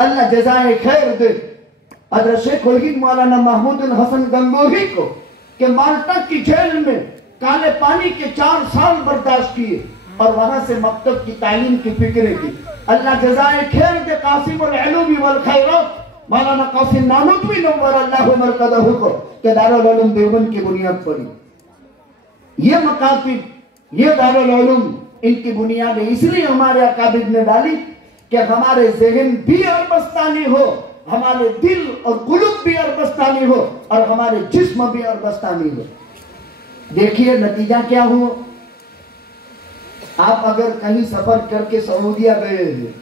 अल्लाह जज़ाए खैर दे हज़रत शेख उल-हिंद मौलाना महमूद हसन गंगोही को कि माल्टा की जेल में काले पानी के 4 साल बर्दाश्त किए और वहां से मकतब की तालीम की फिक्र की। अल्लाह जज़ाए खैर दे कासिमुल इल्मी वल खैरात मौलाना कासिम नानूतवी नव्वर अल्लाह मरकदहू को के दारुल उलूम देवबंद की बुनियाद पड़ी। ये मकातिब, ये दारुल उलूम, इनकी बुनियाद इसलिए हमारे अकाबिर ने डाली कि हमारे ज़हन भी अरबस्तानी हो, हमारे दिल और कुलूब भी अरबस्तानी हो और हमारे जिस्म भी अरबस्तानी हो। देखिए नतीजा क्या हुआ। आप अगर कहीं सफर करके सऊदिया गए हैं,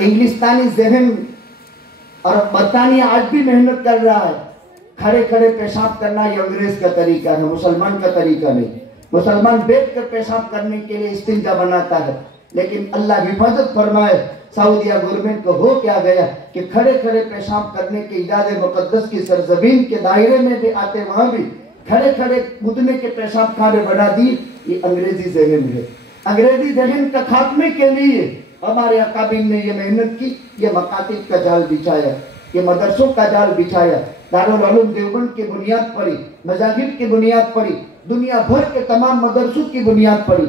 इंग्लिस्तानी ज़हन और बरतानिया आज भी मेहनत कर रहा है। खड़े खड़े पेशाब करना ये अंग्रेज का तरीका है, मुसलमान का तरीका नहीं। मुसलमान बैठ कर पेशाब करने के लिए इस्तिंजा बनाता है, लेकिन अल्लाह हिफाजत फरमाए, सऊदिया गवर्नमेंट को हो क्या गया कि खड़े खड़े पेशाब करने के इजाज़े मुकद्दस की सरजमीन के दायरे में भी आते, वहां भी खड़े खड़े मुदने के पेशाब खाने बढ़ा दी। ये अंग्रेजी ज़हन है। अंग्रेजी ज़हन का खात्मे के लिए हमारे अकाबिर ने ये मेहनत की, ये मकातिब का जाल बिछाया, ये मदरसों का जाल बिछाया, दारुल उलूम देवबंद की बुनियाद पड़ी, मजाहिब की बुनियाद पड़ी, दुनिया भर के तमाम मदरसों की बुनियाद पड़ी।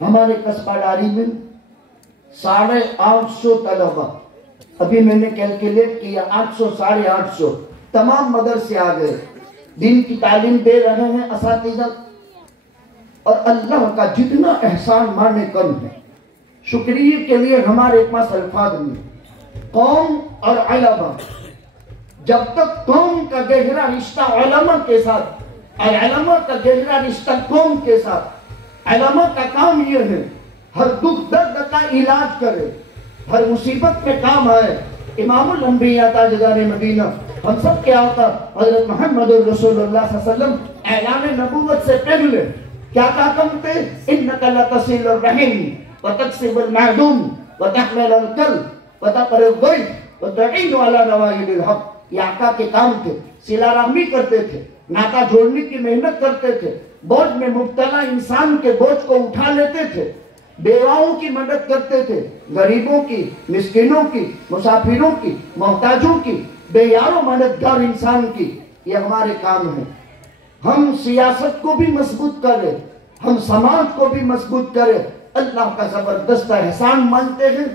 हमारे कस्बा डारी में 850 तलबा, अभी मैंने कैलकुलेट किया 800 850 तमाम मदरसे आ गए, दिन की तालीम दे रहे हैं असातिज़ा। और अल्लाह का जितना एहसान माने कम है। शुक्रिया के लिए हमारे पास अल्फाज नहीं। कौम और उलमा, जब तक कौम का गहरा रिश्ता उलमा के साथ और उलमा का गहरा रिश्ता कौम के साथ, उलमा का काम यह है हर दुख दर्द का इलाज करे, हर मुसीबत में काम आए। इमामुल अंबिया ताजदार मदीना हम सब के आका हजरत मोहम्मद रसूलुल्लाह सल्लल्लाहु अलैहि वसल्लम ऐलान नबूवत से पहले क्या कहा करते? इन्नका लतसिलुर रहीम व तक्सिबुल मादूम व तहमिलुल कल्ब व तक़रिल ग़ैब व तुईनु अला नवाइबिल हक़। ये आका के काम थे, सिलाराहमी करते थे, नाता जोड़ने की मेहनत करते थे, बोझ में मुब्तला इंसान के बोझ को उठा लेते थे, बेवाओं की मदद करते थे, गरीबों की, मिस्किनों की, मुसाफिरों की, मोहताजों की, बेयारों मददगार इंसान की। ये हमारे काम है। हम सियासत को भी मजबूत करें, हम समाज को भी मजबूत करें। अल्लाह का जबरदस्त एहसान मानते हैं।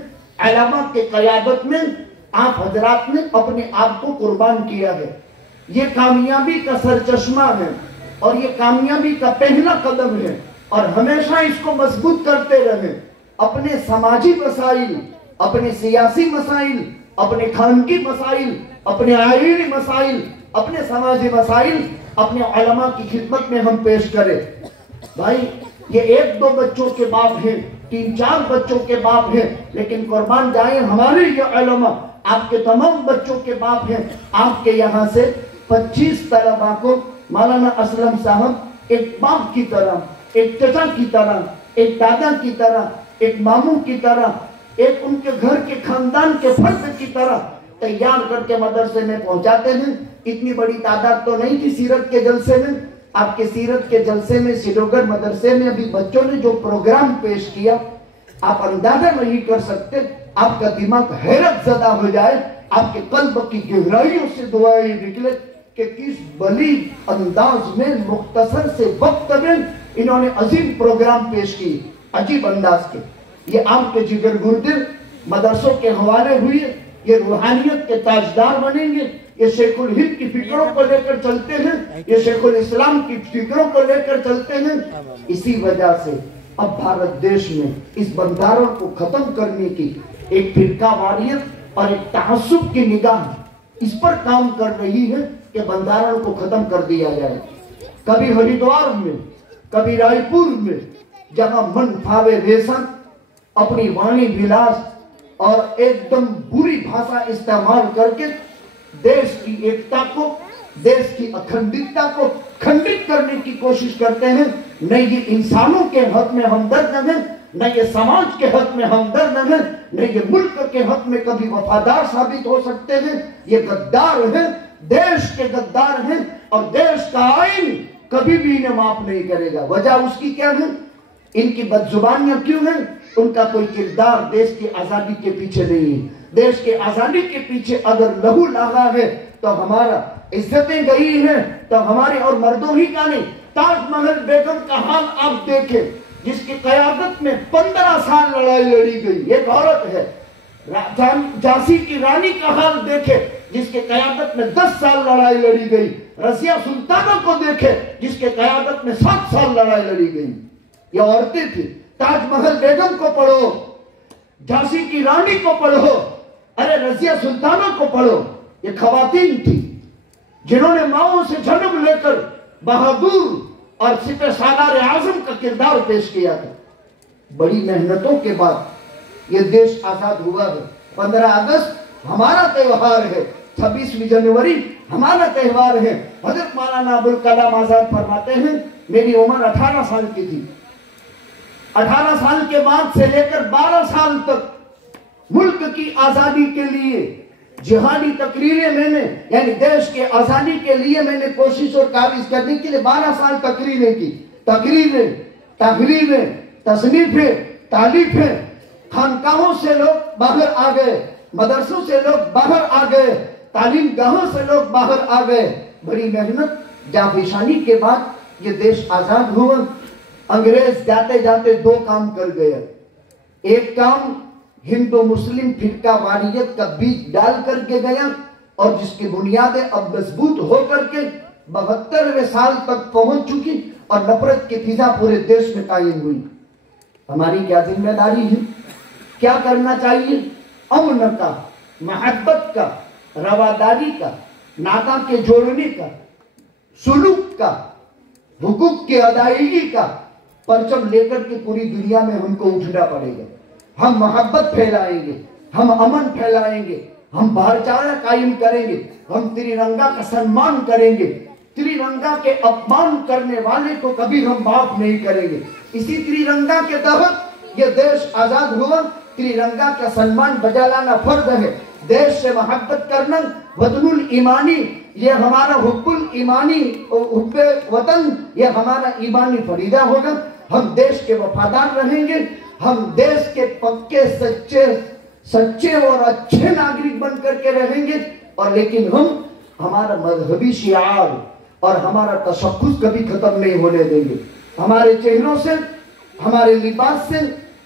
उलमा के क़यादत में आप हजरात ने अपने आप को कुर्बान किया है। ये कामयाबी का सरचश्मा है और ये कामयाबी का पहला कदम है और हमेशा इसको मजबूत करते रहे। अपने समाजी मसाइल, अपने सियासी मसाइल, अपने खानगी मसाइल, अपने आईनी मसाइल, अपने समाजी मसाइल अपने उलमा की खिदमत में हम पेश करें। भाई ये 1-2 बच्चों के बाप हैं, 3-4 बच्चों के बाप हैं, लेकिन कुर्बान जाए हमारे ये उलमा आपके तमाम बच्चों के बाप हैं। आपके यहाँ से 25 तलबा को मौलाना असलम साहब एक बाप की तरह, एक चचा की तरह, एक दादा की तरह, एक मामू की तरह, एक उनके घर के खानदान के फर्द की तरह तैयार करके मदरसे में पहुंचाते हैं। इतनी बड़ी तादाद तो नहीं थी सीरत के जलसे में। आपके सीरत के जलसे में श्रीनगर मदरसे में अभी बच्चों ने जो प्रोग्राम पेश किया आप अंदाजा नहीं कर सकते। आपका दिमाग हैरत ज़दा हो जाए, आपके कल्ब की गहराइयों से दुआएं निकले कि किस बली अंदाज में मुख्तसर से वक्त में इन्होंने अजीम प्रोग्राम पेश किए, अजीब अंदाज के। ये आपके जिगर गुर्दे मदरसों के हवाले हुए, ये रूहानियत के ताजदार बनेंगे, ये शेखुल हिंद की फिक्रों को लेकर चलते हैं, ये शेखुल इस्लाम की फिक्रों को लेकर चलते हैं। इसी वजह से अब भारत देश में इस बंधारण को खत्म करने की एक फिरकावारियत और एक तहस्सुब की निगाह इस पर काम कर रही है कि बंधारण को खत्म कर दिया जाए। कभी हरिद्वार में, कभी रायपुर में, जहां मन भावे वेसन अपनी वाणी विलास और एकदम बुरी भाषा इस्तेमाल करके देश की एकता को, देश की अखंडितता को खंडित करने की कोशिश करते हैं। न ये इंसानों के हक में हमदर्द है, न ये समाज के हक में हमदर्द है, न ये मुल्क के हक में कभी वफादार साबित हो सकते हैं। ये गद्दार हैं, देश के गद्दार हैं और देश का आईन कभी भी इन्हें माफ नहीं करेगा। वजह उसकी क्या है? इनकी बदजुबानियां क्यों हैं? उनका कोई किरदार देश की आजादी के पीछे नहीं है। देश के आजादी के पीछे अगर लहू लगा है तो हमारा इज्जतें गई हैं तो हमारे और मर्दों ही का नहीं। ताजमहल बेगम का हाल आप देखें, जिसकी कयादत में 15 साल लड़ाई लड़ी गई, एक औरत है। झांसी की रानी का हाल देखे, जिसके कयादत में 10 साल लड़ाई लड़ी गई। रसिया सुल्ताना को देखे, जिसके कयादत में 7 साल लड़ाई लड़ी गई। ये औरतें थी। ताजमहल बेगम को पढ़ो, झांसी की रानी को पढ़ो, अरे रसिया सुल्ताना को पढ़ो। ये खवातीन थी जिन्होंने माओ से जन्म लेकर बहादुर और सिपह सालार आजम का किरदार पेश किया था। बड़ी मेहनतों के बाद ये देश आजाद हुआ है। 15 अगस्त हमारा त्योहार है, 26 जनवरी हमारा त्योहार है। हजरत मौलाना अबुल कलाम आजाद फरमाते हैं, मेरी उम्र 18 साल की थी। 18 साल के बाद से लेकर 12 साल तक मुल्क की आजादी के लिए जिहादी तकरीरें मैंने, यानी देश के आजादी के लिए मैंने कोशिश और काबिज करने के लिए 12 साल तकरीरें की। तकरीरें, तहरीरें, तसनीफें, तालीफें। खानकाहों से लोग बाहर आ गए, मदरसों से लोग बाहर आ गए, तालीम गाहों से लोग बाहर आ गए। बड़ी मेहनत जाफिशानी के बाद ये देश आजाद हुआ। अंग्रेज जाते जाते दो काम कर गया। एक काम हिंदू मुस्लिम फिरका वारियत का बीज डाल करके गया और जिसकी बुनियादें अब मजबूत होकर के 72वें साल तक पहुंच चुकी और नफरत की फिजा पूरे देश में कायम हुई। हमारी क्या जिम्मेदारी है, क्या करना चाहिए? अमन का, मोहब्बत का, रवादारी का, नाता के जोड़ने का, सुलूक का, हुकूक की अदायगी का परचम लेकर के पूरी दुनिया में हमको उठना पड़ेगा। हम मोहब्बत फैलाएंगे, हम अमन फैलाएंगे, हम भाईचारा कायम करेंगे, हम त्रिरंगा का सम्मान करेंगे। त्रिरंगा के अपमान करने वाले को कभी हम माफ नहीं करेंगे। इसी त्रिरंगा के तहत ये देश आजाद हुआ। त्रिरंगा का सम्मान बजा लाना फर्ज है। देश से मोहब्बत करना वतनुल ईमानी, ये हमारा हुब्बुल ईमानी, हुब्बे वतन ये हमारा ईमानी फरीदा होगा। हम देश के वफादार रहेंगे, हम देश के पक्के सच्चे और अच्छे नागरिक बन करके रहेंगे। और लेकिन हम हमारा मजहबी शिआर और हमारा तशख्खुस कभी खत्म नहीं होने देंगे। हमारे चेहरों से, हमारे लिबास से,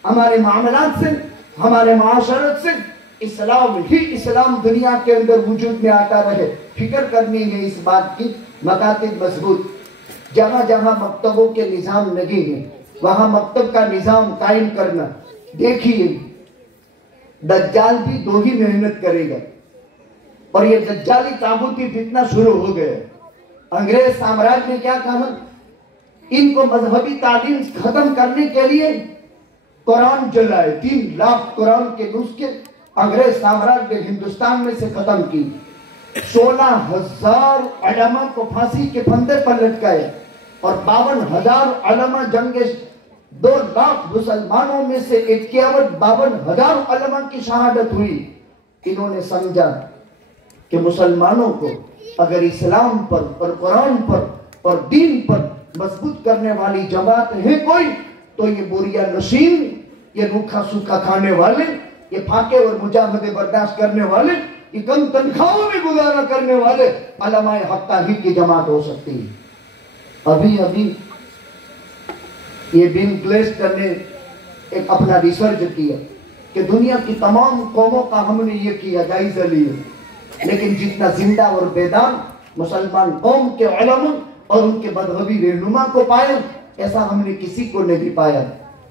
हमारे मामलात से, हमारे माशरत से इस्लाम ही इस्लाम दुनिया के अंदर वजूद में आता रहे। फिक्र करनी है इस बात की। मकातिब मजबूत, जहां जहां मकतबों के निजाम लगे हैं वहां मकतब का निजाम कायम करना। देखिए दज्जाल भी दो ही मेहनत करेगा और ये दज्जाली ताबूती फितना शुरू हो गया। अंग्रेज साम्राज्य ने क्या कहा, इनको मजहबी तालीम खत्म करने के लिए कुरान जलाए। 3 लाख कुरान के नुस्खे अंग्रेज साम्राज्य ने हिंदुस्तान में से खत्म की। 16,000 उलमा को फांसी के फंदे पर लटकाए और 52,000 उलमा जंगे 2 लाख मुसलमानों में से 52,000 उलमा की शहादत हुई। इन्होंने समझा कि मुसलमानों को अगर इस्लाम पर और कुरान पर और दीन पर मजबूत करने वाली जमात है कोई, तो ये बोरिया नशीन, ये रूखा सूखा खाने वाले, ये फाके और मुजाहदे बर्दाश्त करने वाले, ये कम तनख्वाहों में गुजारा करने वाले उलमाए हक्का ही की जमात हो सकती है। अभी ये बिल ग्लेस्टर ने एक अपना रिसर्च किया कि दुनिया की तमाम कौमों का हमने ये किया, जायजा लिया, लेकिन जितना जिंदा और बेदार मुसलमान कौम के उलमा और उनके मजहबी रहनुमा को पाया, ऐसा हमने किसी को नहीं पाया।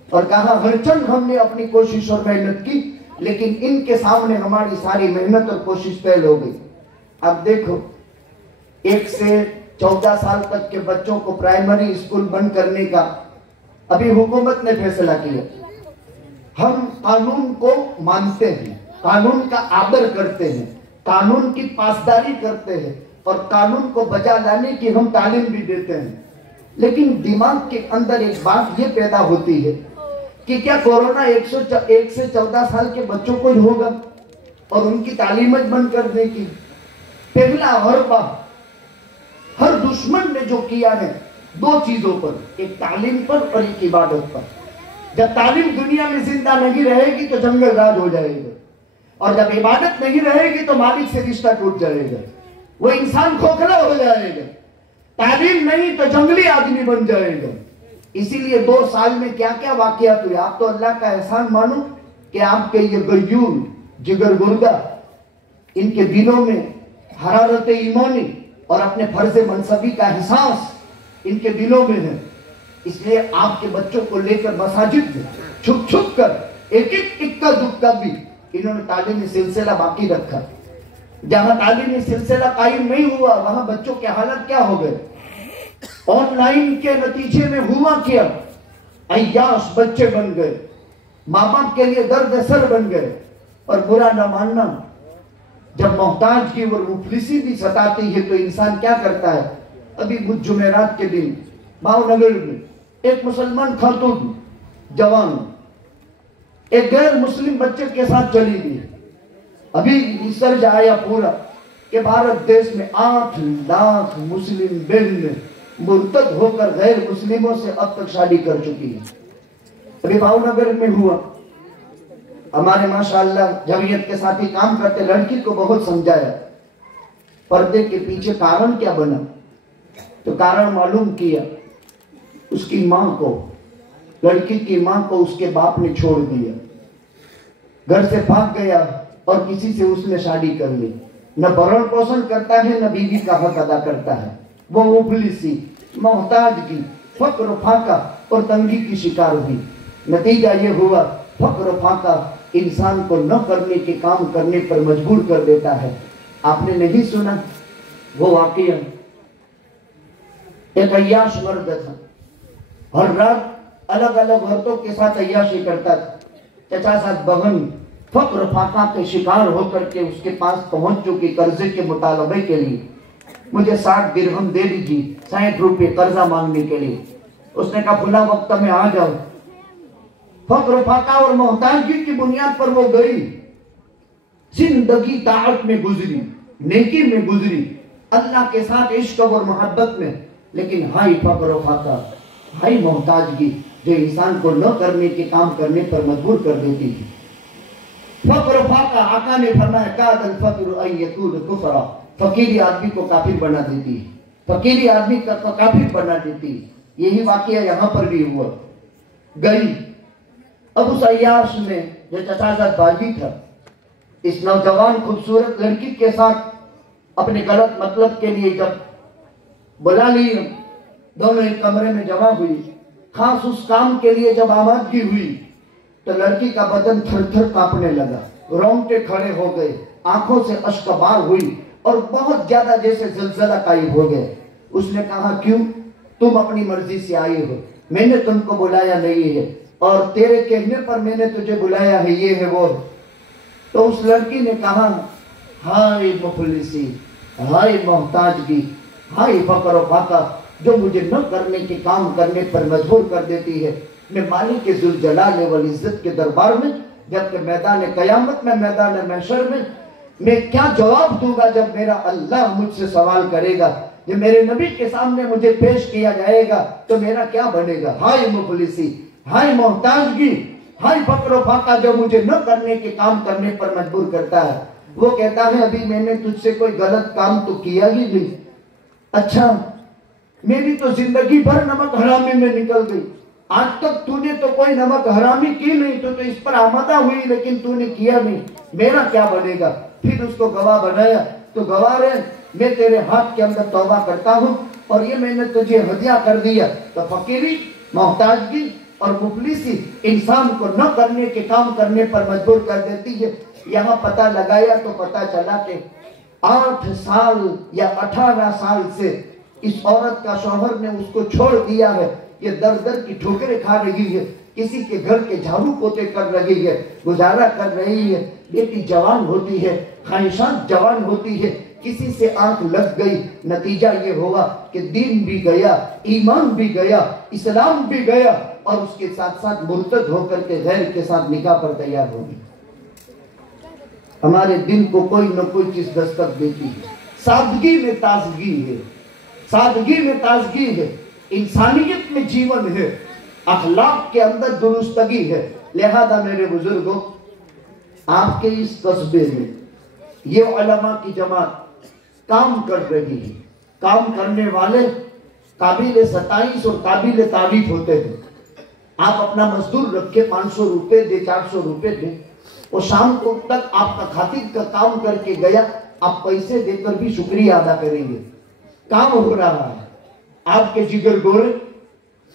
और कहा हरचंद हमने अपनी कोशिश और मेहनत की, लेकिन इनके सामने हमारी सारी मेहनत और कोशिश फेल हो गई। अब देखो 1 से 14 साल तक के बच्चों को प्राइमरी स्कूल बंद करने का अभी हुकूमत ने फैसला किया। हम कानून को मानते हैं, कानून का आदर करते हैं, कानून की पासदारी करते हैं और कानून को बजा लाने की हम तालीम भी देते हैं। लेकिन दिमाग के अंदर एक बात ये पैदा होती है कि क्या कोरोना 1 से 14 साल के बच्चों को होगा और उनकी तालीम बंद कर देगी? पहला हर दुश्मन ने जो किया है 2 चीजों पर, एक तालीम पर और एक इबादत पर। जब तालीम दुनिया में जिंदा नहीं रहेगी तो जंगल राज हो जाएगा, और जब इबादत नहीं रहेगी तो मालिक से रिश्ता टूट जाएगा, वो इंसान खोखला हो जाएगा। तालीम नहीं तो जंगली आदमी बन जाएगा। इसीलिए 2 साल में क्या क्या वाकयात हुए। आप तो अल्लाह का एहसान मानो कि आपके ये गयूर जिगर गुर्दा, इनके दिलों में हरारत ईमानी और अपने फर्ज मनसबी का एहसास इनके दिलों में है। इसलिए आपके बच्चों को लेकर मसाजिद में छुप छुप कर एक एक इक्का दुक्का भी इन्होंने तालीमी सिलसिला बाकी रखा। जहां तालीमी सिलसिला कायम नहीं हुआ वहां बच्चों के हालत क्या हो गए। ऑनलाइन के नतीजे में हुआ क्या, अय्याश बच्चे बन गए, माँ बाप के लिए दर्द सर बन गए। और बुरा न मानना, जब मोहताजगी और मुफलिसी भी सताती है तो इंसान क्या करता है। अभी कुछ जुमेरात के दिन भावनगर में एक मुसलमान खातून जवान एक गैर मुस्लिम बच्चे के साथ चली गई। अभी रिसर्च आया पूरा कि भारत देश में 8 लाख मुस्लिम बहन मुर्तद होकर गैर मुस्लिमों से अब तक शादी कर चुकी है। अभी भावनगर में हुआ। हमारे माशाअल्लाह जमीयत के साथ ही काम करते लड़की को बहुत समझाया, पर्दे के पीछे कारण क्या बना, तो कारण मालूम किया। उसकी माँ को लड़की की माँ को उसके बाप ने छोड़ दिया, घर से भाग गया और किसी से उसने शादी कर ली। न भरण पोषण करता है, न बीवी का हक अदा करता है। वो मुफलिसी, मोहताजगी, फक्र फाका और तंगी की शिकार हुई। नतीजा ये हुआ, फक्र फाका इंसान को न करने के काम करने पर मजबूर कर देता है। आपने नहीं सुना वो वाकया, एक अय्याश मर्द था, हर रात अलग अलग औरतों के साथ अय्याशी करता था। चचा साथ बहन फक्र फाका के शिकार होकर के उसके पास पहुंच चुकी कर्जे के मुतालबे के लिए, मुझे 60 दिरहम दे दीजिए, 60 रुपये कर्जा मांगने के लिए। उसने कहा फुला वक्त में आ जाओ। फक्र फाका और मोहताजगी की बुनियाद पर वो गई। जिंदगी ताअत में गुजरी, नेकी में गुजरी, अल्लाह के साथ इश्क और मोहब्बत में। लेकिन हाई फक्र फाका, हाई मोहताजगी जो इंसान को न करने के काम करने पर मजबूर कर देती थी। फक्र फाका, आका ने फरमाया कादल फक्र अन यकून कुफरा, फकीरी आदमी को काफिर बना देती है, फकीरी आदमी का काफिर बना देती है। यही वाकया यहाँ पर भी हुआ। गई, अब उस अय्याश ने जो चचाजाद बाजी था, इस नौजवान खूबसूरत लड़की के साथ अपने गलत मतलब के लिए जब बुला ली, दोनों एक कमरे में जमा हुई, खास उस काम के लिए जब आमादगी हुई, तो लड़की का बदन थर थर कांपने लगा, रोंगटे खड़े हो गए, आंखों से अश्कबार हुई और बहुत ज्यादा जैसे जलजला कायम हो गए। उसने कहा क्यों, तुम अपनी मर्जी से आई हो, मैंने तुमको बुलाया नहीं है, और तेरे कहने पर मैंने तुझे बुलाया है, ये है वो। तो उस लड़की ने कहा हाय मुफलिसी, हाय मोहताजगी, हाय फक्र फाका जो मुझे न करने के काम करने पर मजबूर कर देती है। मैं मालिक के जुल जलाल वल इज्जत के दरबार में, जबकि मैदान कयामत में, मैदान महशर में मैं क्या जवाब दूंगा जब मेरा अल्लाह मुझसे सवाल करेगा, जब मेरे नबी के सामने मुझे पेश किया जाएगा तो मेरा क्या बनेगा। हाय मुफलिसी, हाय मोहताजगी, हाय फक्र फाका जो मुझे न करने के काम करने पर मजबूर करता है। वो कहता है अभी मैंने तुझसे कोई गलत काम तो किया ही नहीं। अच्छा, मेरी तो जिंदगी भर नमक हरामी में निकल गई, आज तक तूने तो कोई नमक हरामी की नहीं, तो इस पर आमादा हुई लेकिन तूने किया नहीं, मेरा क्या बनेगा। फिर उसको गवाह बनाया, तो गवाह रे मैं तेरे हाथ के अंदर तौबा करता हूँ और ये मैंने तुझे हदिया कर दिया। तो फकीरी, मोहताजगी और मुफलिसी इंसान को न करने के काम करने पर मजबूर कर देती है। यहाँ पता लगाया तो पता चला कि 8 साल या 18 साल से इस औरत का शौहर ने उसको छोड़ दिया है। ये दर दर की ठोकरें खा रही है, किसी के घर के झाड़ू पोते कर रही है, गुजारा कर रही है। बेटी जवान होती है, ख्वाहिशात जवान होती है, किसी से आंख लग गई, नतीजा ये हुआ कि दीन भी गया, ईमान भी गया, इस्लाम भी गया और उसके साथ साथ मुर्तद होकर के गैर के साथ निकाह पर तैयार हो गई। हमारे दिन को कोई न कोई चीज दस्तक देती है। सादगी में ताजगी है, सादगी में ताजगी है, इंसानियत में जीवन है, अखलाक के अंदर दुरुस्तगी है। लिहाजा मेरे बुजुर्गों, आपके इस कस्बे में ये उलमा की जमात काम कर रही है। काम करने वाले काबिल सताइश और काबिल तारीफ होते हैं। आप अपना मजदूर रखे, 500 रुपए दे, 400 रुपए दे, वो शाम को तक आपका खातिर का काम करके गया, आप पैसे देकर भी शुक्रिया अदा करेंगे। काम हो रहा है, आपके जिगर गोरे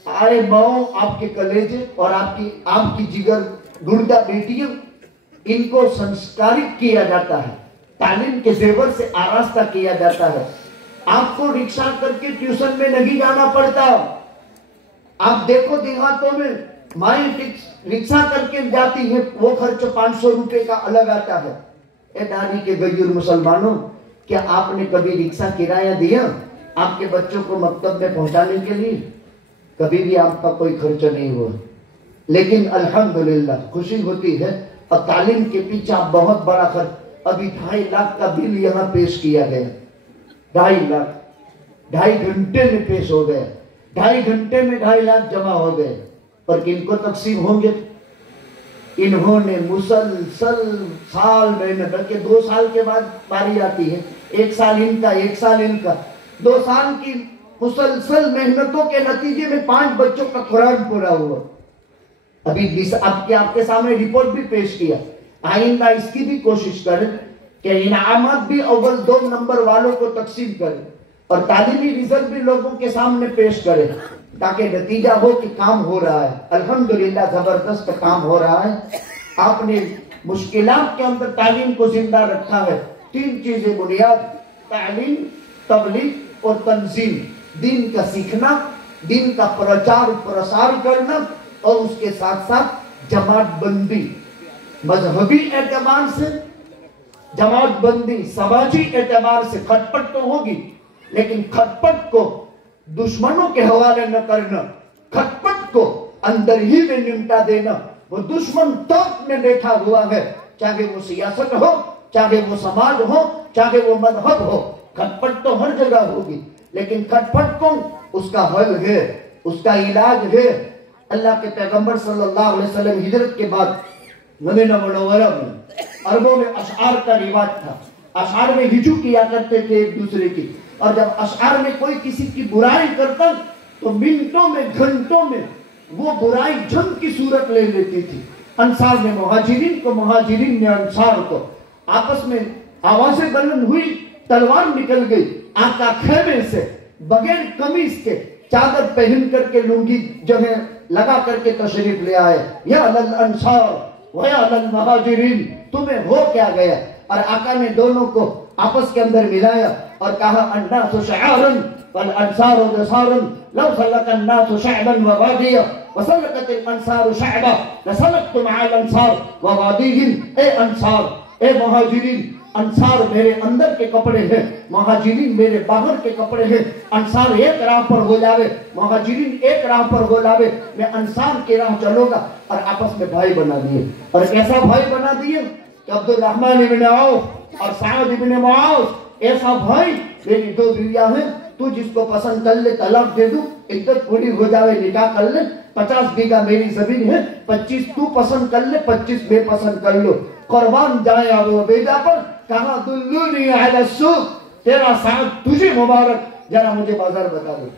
आए माओ, आपके कलेजे और आपकी जिगर गुर्दा बेटियों, इनको संस्कारित किया जाता है, तालीम के जेवर से आरास्ता किया जाता है। आपको रिक्शा करके ट्यूशन में नहीं जाना पड़ता। आप देखो देहातों में माई रिक्शा करके जाती है, वो खर्च 500 रुपए का अलग आता है। ए दादी के गैर मुसलमानों, क्या आपने कभी रिक्शा किराया दिया आपके बच्चों को मकतब में पहुंचाने के लिए? कभी भी आपका कोई खर्च नहीं हुआ। लेकिन अल्हम्दुलिल्लाह खुशी होती है, और तालीम के पीछे आप बहुत बड़ा खर्च, अभी 2.5 लाख का बिल यहाँ पेश किया गया। 2.5 लाख 2.5 घंटे में पेश हो गया। 2.5 घंटे में 2.5 लाख जमा हो गए। पर किनको तकसीम होंगे? इन्होंने मुसलसल साल मेहनत, बल्कि 2 साल के बाद बारी आती है, 1 साल इनका 1 साल इनका, 2 साल की मुसलसल मेहनतों के नतीजे में 5 बच्चों का कुरान पूरा हुआ। अभी आपके सामने रिपोर्ट भी पेश किया। आइंदा इसकी भी कोशिश करें कि इनामात भी अव्वल 2 नंबर वालों को तकसीम करें और तालीमी रिजल्ट भी लोगों के सामने पेश करें, ताकि नतीजा हो कि काम हो रहा है। अल्हम्दुलिल्लाह जबरदस्त काम हो रहा है। आपने मुश्किलात के अंदर तालीम को जिंदा रखा है। 3 चीजें बुनियाद, तालीम, तबलीग और तंजीम। दीन का सीखना, दीन का प्रचार प्रसार करना और उसके साथ साथ जमात बंदी। मजहबी एतबार से जमात बंदी, समाजी एतबार से खटपट तो होगी, लेकिन खटपट को दुश्मनों के हवाले न करना, खटपट को अंदर ही में निपटा देना। वो दुश्मन तौक में बैठा हुआ है, चाहे वो सियासत हो, चाहे वो समाज हो, चाहे वो मजहब हो। खटपट तो हर जगह होगी, लेकिन खटपट को उसका हल है, उसका इलाज है। अल्लाह के पैगंबर सल्लल्लाहु अलैहि वसल्लम हिजरत के बाद मदीना मुनव्वरा में अरबों में अशआर का रिवाज था। अशआर में हिजू किया करते थे एक दूसरे की, और जब अशआर में कोई किसी की बुराई करता तो मिनटों में, घंटों में वो बुराई जंग की सूरत ले लेती थी। अंसार ने मुहाजिरीन को, मुहाजिरीन ने अंसार को। आपस में आवाजें बुलंद हुई, तलवार निकल गई। आका खेमे से बगैर कमीज के चादर पहन करके लुंगी जो है लगा करके तशरीफ ले आए। या अल अंसार व या अल मुहाजिरीन, तुम्हें हो क्या गया? और आका ने दोनों को आपस के अंदर मिलाया और कहा, अन्नासु शअरन वल अंसारु दसारन लौ सलक अन्नासु शअबन व वादिया व सलकत अल अंसारु शअबा लसलकतुम अल अंसार व वादिहिन। ए अंसार, ए मुहाजिरीन, अंसार मेरे अंदर के कपड़े हैं, मुहाजिरीन मेरे बाहर के कपड़े हैं। अंसार एक राह पर हो जावे, मुहाजिरीन एक राह पर हो जावे, मैं अंसार की राह चलूंगा। और आपस में भाई बना दिए। और कैसा भाई बना दिए कि अब्दुल रहमान इब्न औफ और साद इब्न मुआज, ऐसा भाई, मेरी 2 बीवियां हैं, तू जिसको पसंद कर ले तलाक दे दूं, इद्दत पूरी हो जावे, निकाह कर ले। 50 बीघा मेरी जमीन है, 25 तू पसंद कर ले, 25 मैं पसंद कर लो। कुर्बान जाए अबू उबैदा पर। कहा, दुल्लुनी अला सूक, तेरा साथ तुझे मुबारक, जरा मुझे बाजार बता दो।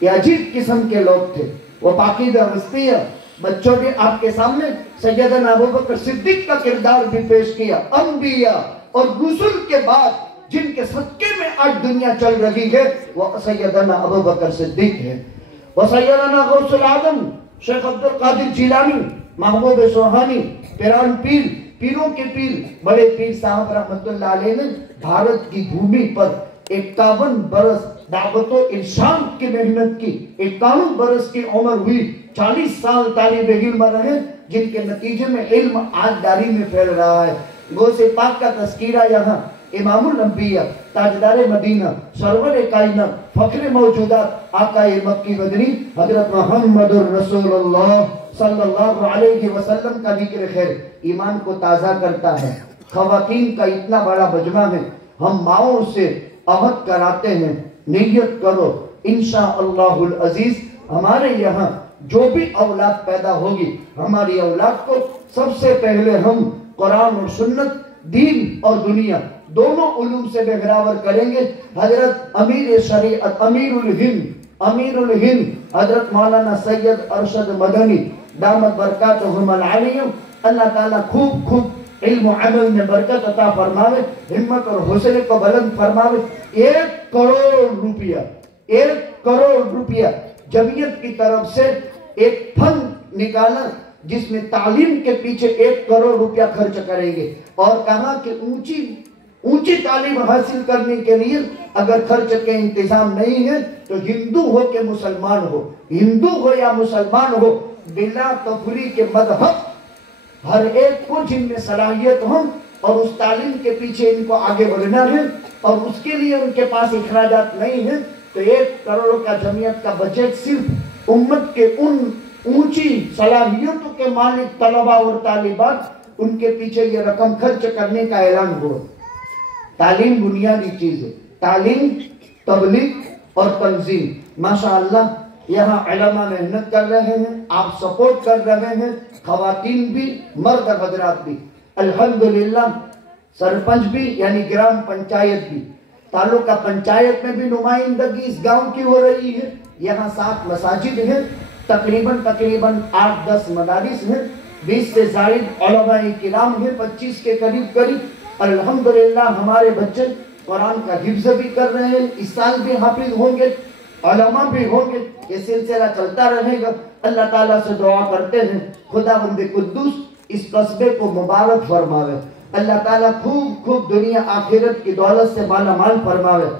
ये अजीब किस्म के लोग थे। वो पाकीदा हस्तियां बच्चों के आपके सामने सैयदना अबू बकर सिद्दीक का किरदार भी पेश किया। अंबिया और रुसूल के बाद जिनके सदके में आज दुनिया चल रही है, वो सैयदना अबू बकर सिद्दीक है। वो सैयदना गौसुल आजम शेख अब्दुल कादिर जिलानी, महबूब सुहानी, पिरान पीर, पीरों के पीर, बड़े पीर साहब रहमतुल्लाह अलैह ने भारत की भूमि पर 51 बरस दावतो इरशाद की मेहनत की। 51 बरस की उम्र हुई, 40 साल तालिबे इल्म रहे, जिनके नतीजे में इल्म आज दारी में फैल रहा है। गौसे पाक का तस्कीरा यहाँ इमामुल अंबिया, ताजदार मदीना, सरवर कायनात, फख्र मौजूदात, आकाए मक्की मदनी हजरत मुहम्मदुर रसूलुल्लाह सल्लल्लाहु अलैहि वसल्लम का जिक्र खैर ईमान को ताज़ा करता है। खवातीन का इतना बड़ा मजमा है, हम माओ से अहद कराते हैं, नियत करो इंशाअल्लाहुल अजीज हमारे यहाँ जो भी औलाद पैदा होगी, हमारी औलाद को सबसे पहले हम कुरान और सुन्नत, दीन और दुनिया दोनों उलूम से बेगरावर करेंगे। हजरत अमीर शरीअत, अमीरुल हिंद हजरत मौलाना सैयद अरशद मदनी दामत बरकातुहुमुल आलिया, अल्लाह ताला खूब खूब इल्म और अमल में बरकत अता फरमावे, हिम्मत और हौसले को बुलंद फरमावे। 1 करोड़ रुपया, 1 करोड़ रुपया जमीयत की तरफ से एक फंड निकाला, जिसमें तालीम के पीछे 1 करोड़ रुपया खर्च करेंगे। और कहा कि ऊंची तालीम हासिल करने के लिए अगर खर्च के इंतजाम नहीं है तो हिंदू हो के मुसलमान हो, हिंदू हो या मुसलमान हो, बिला तफरी के मजहब हर एक को जिनमें सलाहियत हो और उस तालीम के पीछे इनको आगे बढ़ना है और उसके लिए उनके पास इखराजात नहीं है, तो 1 करोड़ का जमीयत का बजट सिर्फ उम्मत के उन ऊंची सलाहियतों के मालिक तलबा और तालिबात, उनके पीछे ये रकम खर्च करने का ऐलान हुआ। तालीम बुनियादी चीज है, तालीम, तबलीग और तंजीम। माशाअल्लाह यहाँ उलमा मेहनत कर रहे हैं, आप सपोर्ट कर रहे हैं, खवातीन भी, मर्द हजरात भी, अल्हम्दुलिल्लाह। सरपंच भी यानी ग्राम पंचायत भी, तालुका पंचायत में भी नुमाइंदगी इस गांव की हो रही है। यहाँ 7 मसाजिद हैं, तकरीबन 8-10 मदारिस हैं, 20 से ज़ायद उलमाए किराम हैं, 25 के करीब। अल्हम्दुलिल्लाह हमारे बच्चे कुरान का हिफ्ज़ भी कर रहे हैं, इस साल भी हाफिज होंगे, उलमा भी होंगे। ये सिलसिला चलता रहेगा। अल्लाह ताला से दुआ करते हैं खुदावंद कुद्दूस इस कस्बे को मुबारक फरमावे। अल्लाह ताला खूब दुनिया आखिरत की दौलत से माला माल फरमावे।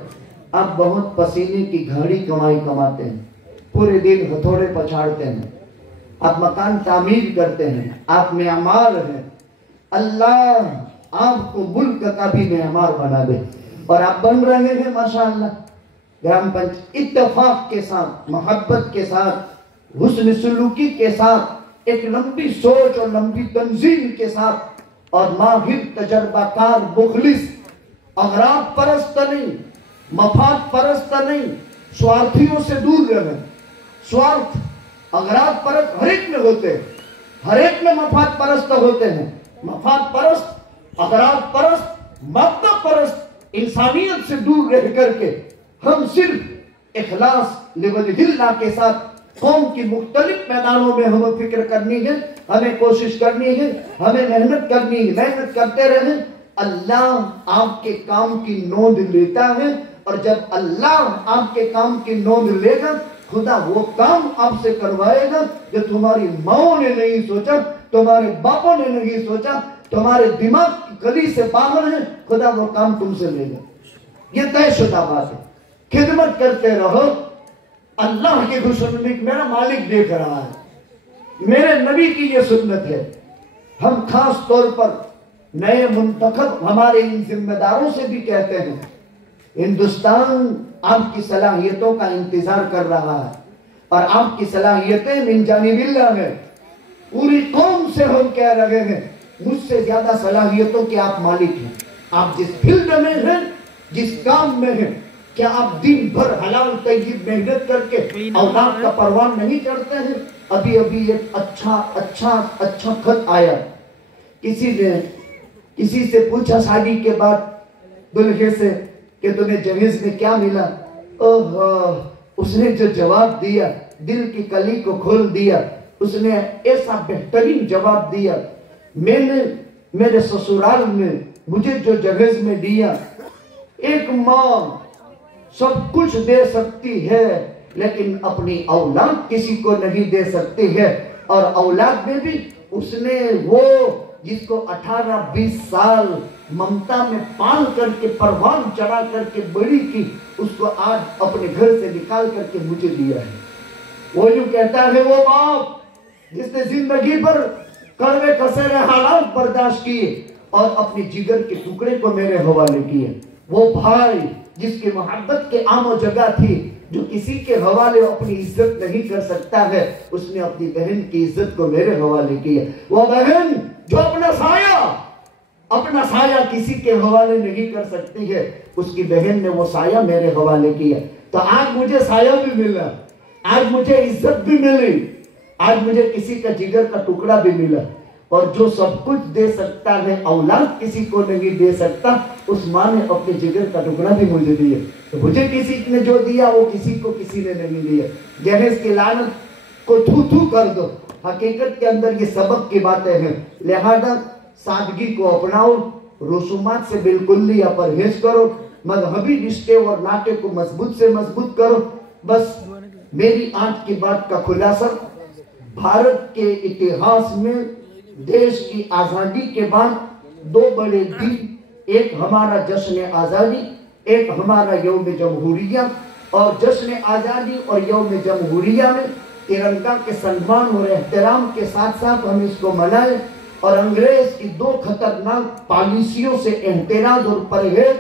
आप बहुत पसीने की घड़ी कमाई कमाते हैं, पूरे दिन हथौड़े पछाड़ते हैं, आप मकान तामीर करते हैं, आप मेहमान हैं। अल्लाह आपको मुल्क का भी मेहमान बना दे। और आप बन रहे हैं माशाअल्लाह। ग्राम पंचायत इत्तेफाक के साथ, मोहब्बत के साथ, हुस्न सलूकी के साथ, एक लंबी सोच और लंबी तंजीम के साथ, और माहिर तजर्बाकार मुखलिस, अगराब परस्त नहीं, मफाद परस्त नहीं, स्वार्थियों से दूर रहे। स्वार्थ अगराब परस्त हर एक में होते हैं, हर एक में मफाद परस्त होते हैं। मफाद परस्त, अगराब परस्त, मब्दा परस्त, इंसानियत से दूर रह करके हम सिर्फ इखलास लिवजहिल्लाह के साथ कौम की मुख्तलिफ मैदानों में हमें फिक्र करनी है, हमें कोशिश करनी है, हमें मेहनत करनी है। मेहनत करते रहे, अल्लाह आपके काम की नोंद लेता है। और जब अल्लाह आपके काम की नोंद लेगा, खुदा वो काम आपसे करवाएगा जो तुम्हारी माओ ने नहीं सोचा, तुम्हारे बापों ने नहीं सोचा, तुम्हारे दिमाग की गली से बाहर है। खुदा वो काम तुमसे लेगा, ये तयशुदा बात है। खिदमत करते रहो, अल्लाह की खुशनुदी मेरा मालिक देख रहा है, मेरे नबी की ये सुन्नत है। हम खास तौर पर नए मुंतखब हमारे इन जिम्मेदारों से भी कहते हैं, हिंदुस्तान आपकी सलाहियतों का इंतजार कर रहा है और आपकी सलाहियतें मिन जानिबिल्लाह है। पूरी कौम से हम कह रहे हैं, मुझसे ज्यादा सलाहियतों के आप मालिक हैं। आप जिस फील्ड में हैं, जिस काम में हैं, क्या आप दिन भर हलाल तय्यब मेहनत करके औलाद का परवान नहीं करते हैं? अभी एक अच्छा खत आया, किसी ने किसी से पूछा शादी के बाद दुल्हे से कि तुम्हें जहेज में क्या मिला? उसने जो जवाब दिया, दिल की कली को खोल दिया। उसने ऐसा बेहतरीन जवाब दिया, मैंने मेरे ससुराल में मुझे जो जहेज में दिया, एक माँ सब कुछ दे सकती है लेकिन अपनी औलाद किसी को नहीं दे सकती है। और औलाद में भी उसने वो जिसको 18-20 साल ममता में पाल करके परवान चढ़ा करके बड़ी की, उसको आज अपने घर से निकाल करके मुझे दिया है। वो यूं कहता है, वो बाप जिसने जिंदगी भर कड़वे कसेरे हालात बर्दाश्त किए और अपने जिगर के टुकड़े को मेरे हवाले किए। वो भाई जिसकी मोहब्बत के आमो जगह थी, जो किसी के हवाले अपनी इज्जत नहीं कर सकता है, उसने अपनी बहन की इज्जत को मेरे हवाले किया। वो बहन जो अपना साया किसी के हवाले नहीं कर सकती है, उसकी बहन ने वो साया मेरे हवाले किया। तो आज मुझे साया भी मिला, आज मुझे इज्जत भी मिली, आज मुझे किसी का जिगर का टुकड़ा भी मिला। और जो सब कुछ दे सकता है, औलाद किसी को नहीं दे सकता, उस माँ ने अपने जिगर का टुकड़ा भी मुझे दिया। तो मुझे किसी ने जो दिया वो किसी को किसी ने नहीं दिया। जहेज की लानत को थू थू कर दो, हकीकत के अंदर ये सबक की बातें हैं। लिहाजा सादगी को अपनाओ, रसूमात से बिल्कुल ही परहेज करो, मजहबी रिश्ते और नाते को मजबूत से मजबूत करो। बस मेरी आज की बात का खुलासा, भारत के इतिहास में देश की आजादी के बाद दो बड़े दिन, एक हमारा जश्न आजादी, एक हमारा यौम जमहूरिया। और जश्न आजादी और यौम जमहूरिया में तिरंगा के सम्मान और एहतराम के साथ साथ हम इसको मनाएं और अंग्रेज की दो खतरनाक पॉलिसियों से एहतराज और परहेज,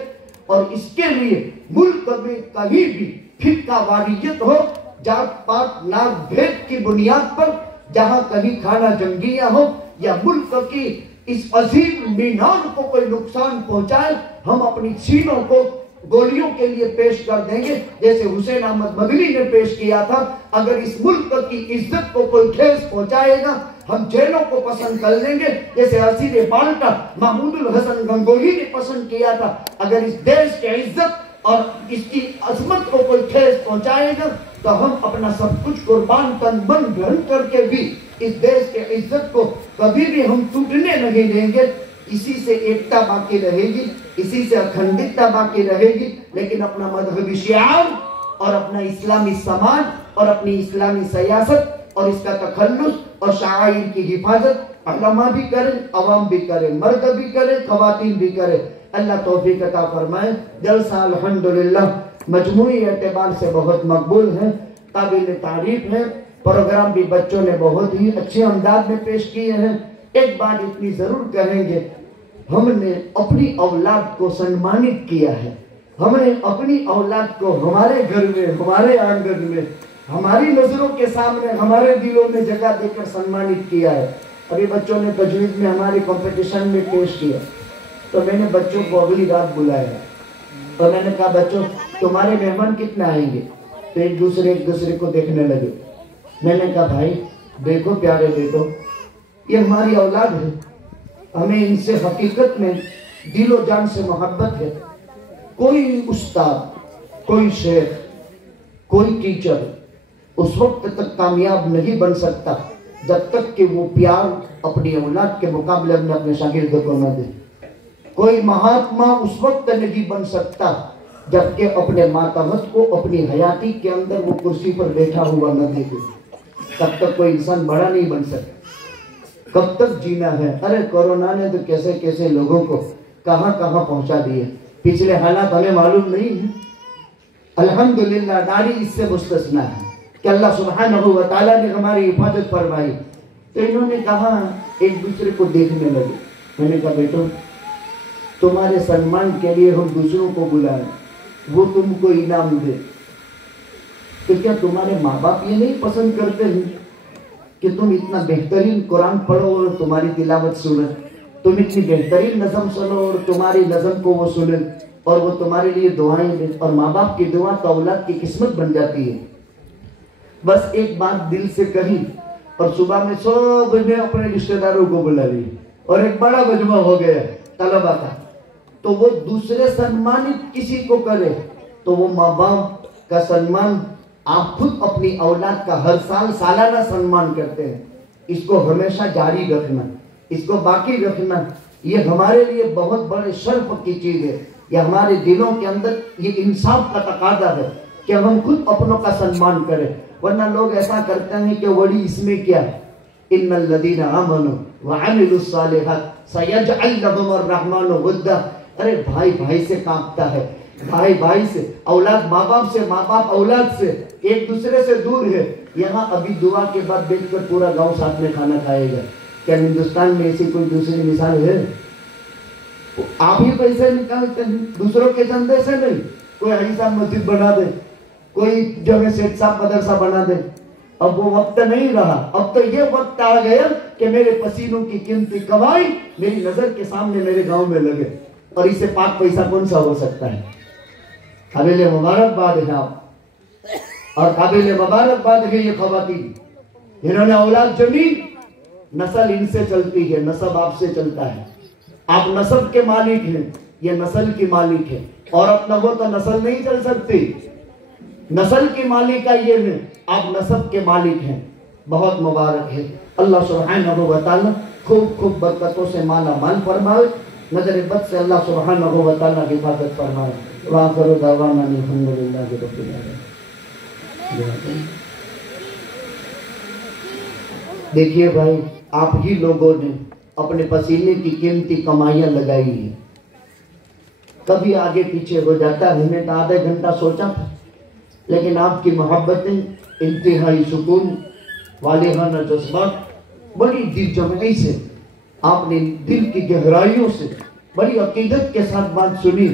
और इसके लिए मुल्क में कहीं भी फिरका वारियत हो, जात पात नाक भेद की बुनियाद पर जहां कहीं खाना जंगियां हो या मुल्क की इस अजीम मीनार को कोई नुकसान पहुंचाए, हम अपनी सीनों को गोलियों के लिए पेश कर देंगे, जैसे हुसैन अहमद मदनी ने पेश किया था। अगर इस मुल्क की इज्जत को कोई ठेस पहुंचाएगा, हम जेलों को पसंद कर लेंगे, जैसे असीर बाल्टा महमूदुल हसन गंगोही ने पसंद किया था। अगर इस देश की इज्जत और इसकी अजमत को कोई ठेस पहुंचाएगा, तो हम अपना सब कुछ कुर्बान तन मन धन करके भी इस देश के इज्जत को कभी भी हम टूटने नहीं देंगे। इसी से एकता बाकी रहेगी, इसी से अखंडितता बाकी रहेगी। लेकिन अपना मजहबी शिआर और अपना इस्लामी समाज और अपनी इस्लामी सियासत और इसका तखल्लुस और शाआइर की हिफाजत उलमा भी करें, अवाम भी करें, मर्द भी करें, खवातीन भी करें। अल्लाह तौफीक अता फरमाए। जलसा अल्हम्दुलिल्लाह मजमूई एतबार से बहुत मकबूल है, काबिल तारीफ है। प्रोग्राम भी बच्चों ने बहुत ही अच्छे अंदाज में पेश किए हैं। एक बात इतनी जरूर कहेंगे, हमने अपनी औलाद को सम्मानित किया है। हमने अपनी औलाद को हमारे घर में, हमारे आंगन में, हमारी नजरों के सामने, हमारे दिलों में जगह देकर सम्मानित किया है। अभी बच्चों ने तजवीज में हमारे कंपटीशन में पेश किया, तो मैंने बच्चों को अगली रात बुलाया और मैंने कहा बच्चों तुम्हारे मेहमान कितने आएंगे? तो एक दूसरे को देखने लगे। मैंने कहा भाई देखो प्यारे बेटो, ये हमारी औलाद है, हमें इनसे हकीकत में दिलो जान से मोहब्बत है। कोई उस्ताद, कोई शेख, कोई टीचर उस वक्त तक कामयाब नहीं बन सकता जब तक कि वो प्यार अपनी औलाद के मुकाबले में अपने शागिर्दों को न दे। कोई महात्मा उस वक्त नहीं बन सकता जबकि अपने मातामत को अपनी हयाती के अंदर वो कुर्सी पर बैठा हुआ न देखे। तब तक कोई इंसान बड़ा नहीं बन सकता। कब तक जीना है? अरे कोरोना ने तो कैसे कैसे लोगों को कहां कहां पहुंचा दिए, पिछले हालात हमें मालूम नहीं है। अल्हम्दुलिल्लाह नारी इससे मुस्तस्ना है कि अल्लाह सुब्हानहू व तआला ने हमारी हिफाजत फरमाई। तो इन्होंने कहा, एक दूसरे को देखने लगे। मैंने कहा बेटो तुम्हारे सम्मान के लिए हम दूसरों को बुलाएं, वो तुमको इनाम दे, तो क्या तुम्हारे माँ बाप ये नहीं पसंद करते हैं कि तुम इतना बेहतरीन कुरान पढ़ो और तुम्हारी तिलावत सुने, तुम इतनी बेहतरीन नज़म सुनो और तुम्हारी नज़म को वो सुने और वो तुम्हारे लिए दुआएं दे? और माँ बाप की दुआ तो औलाद की किस्मत बन जाती है। बस एक बात दिल से कही और सुबह में सब ने अपने रिश्तेदारों को बुला लिया और एक बड़ा मजमा हो गया तलबा का। तो वो दूसरे सम्मानित किसी को करे तो वो माँ बाप का सम्मान आप खुद अपनी औलाद का हर साल सालाना सम्मान करते हैं। इसको हमेशा जारी रखना, इसको बाकी रखना, ये हमारे लिए बहुत बड़े शर्फ की चीज है। ये हमारे दिलों के अंदर ये इंसाफ का तकादा है कि हम खुद अपनों का सम्मान करें। वरना लोग ऐसा करते हैं कि वली इसमें क्या, इन्नल लदीना आमनु व अमिलुस सालिहात सयजअल लहुमुर रहमानु वद्दा। अरे भाई भाई से कांपता है, भाई भाई से, औलाद माँ बाप से, माँ बाप औलाद से, एक दूसरे से दूर है। यहाँ अभी दुआ के बाद बैठकर पूरा गांव साथ में खाना खाएगा। क्या हिंदुस्तान में ऐसी कोई दूसरी मिसाल है? आप ही पैसे निकालते हैं दूसरों के चंदे से नहीं। कोई हाजी साहब मस्जिद बना दे, कोई जो है सेठ साहब मदरसा बना दे। अब वो वक्त नहीं रहा, अब तो ये वक्त आ गया कि मेरे पसीनों की कीमती कमाई मेरी नजर के सामने मेरे गांव में लगे, और इससे पाक पैसा कौन सा हो सकता है? काबिल मुबारकबाद है आप, और काबिल मुबारकबाद है ये खवातीन, इन्होंने औलाद जमी। नस्ल इनसे चलती है, नस्ब आपसे चलता है। आप नस्ब के मालिक हैं, ये नस्ल की मालिक है। और अपना वो तो नस्ल नहीं चल सकती, नस्ल की मालिका ये है, आप नस्ब के मालिक हैं। बहुत मुबारक है। अल्लाह सुब्हानहू व तआला खूब खूब बरकतों से माला माल फरमाए, नजर बद से अल्लाह सुब्हानहू व तआला हिफाजत फरमाए। व आखिरु दअवाना अल्हम्दुलिल्लाहि रब्बिल आलमीन। देखिए भाई, आप ही लोगों ने अपने पसीने की कीमती कमाइयां लगाई है। कभी आगे पीछे हो जाता है, मैंने तो आधा घंटा सोचा था, लेकिन आपकी मोहब्बतें, इंतहाई सुकून, वालिहाना जज्बात, बड़ी दिल जमई से आपने दिल की गहराइयों से बड़ी अकीदत के साथ बात सुनी,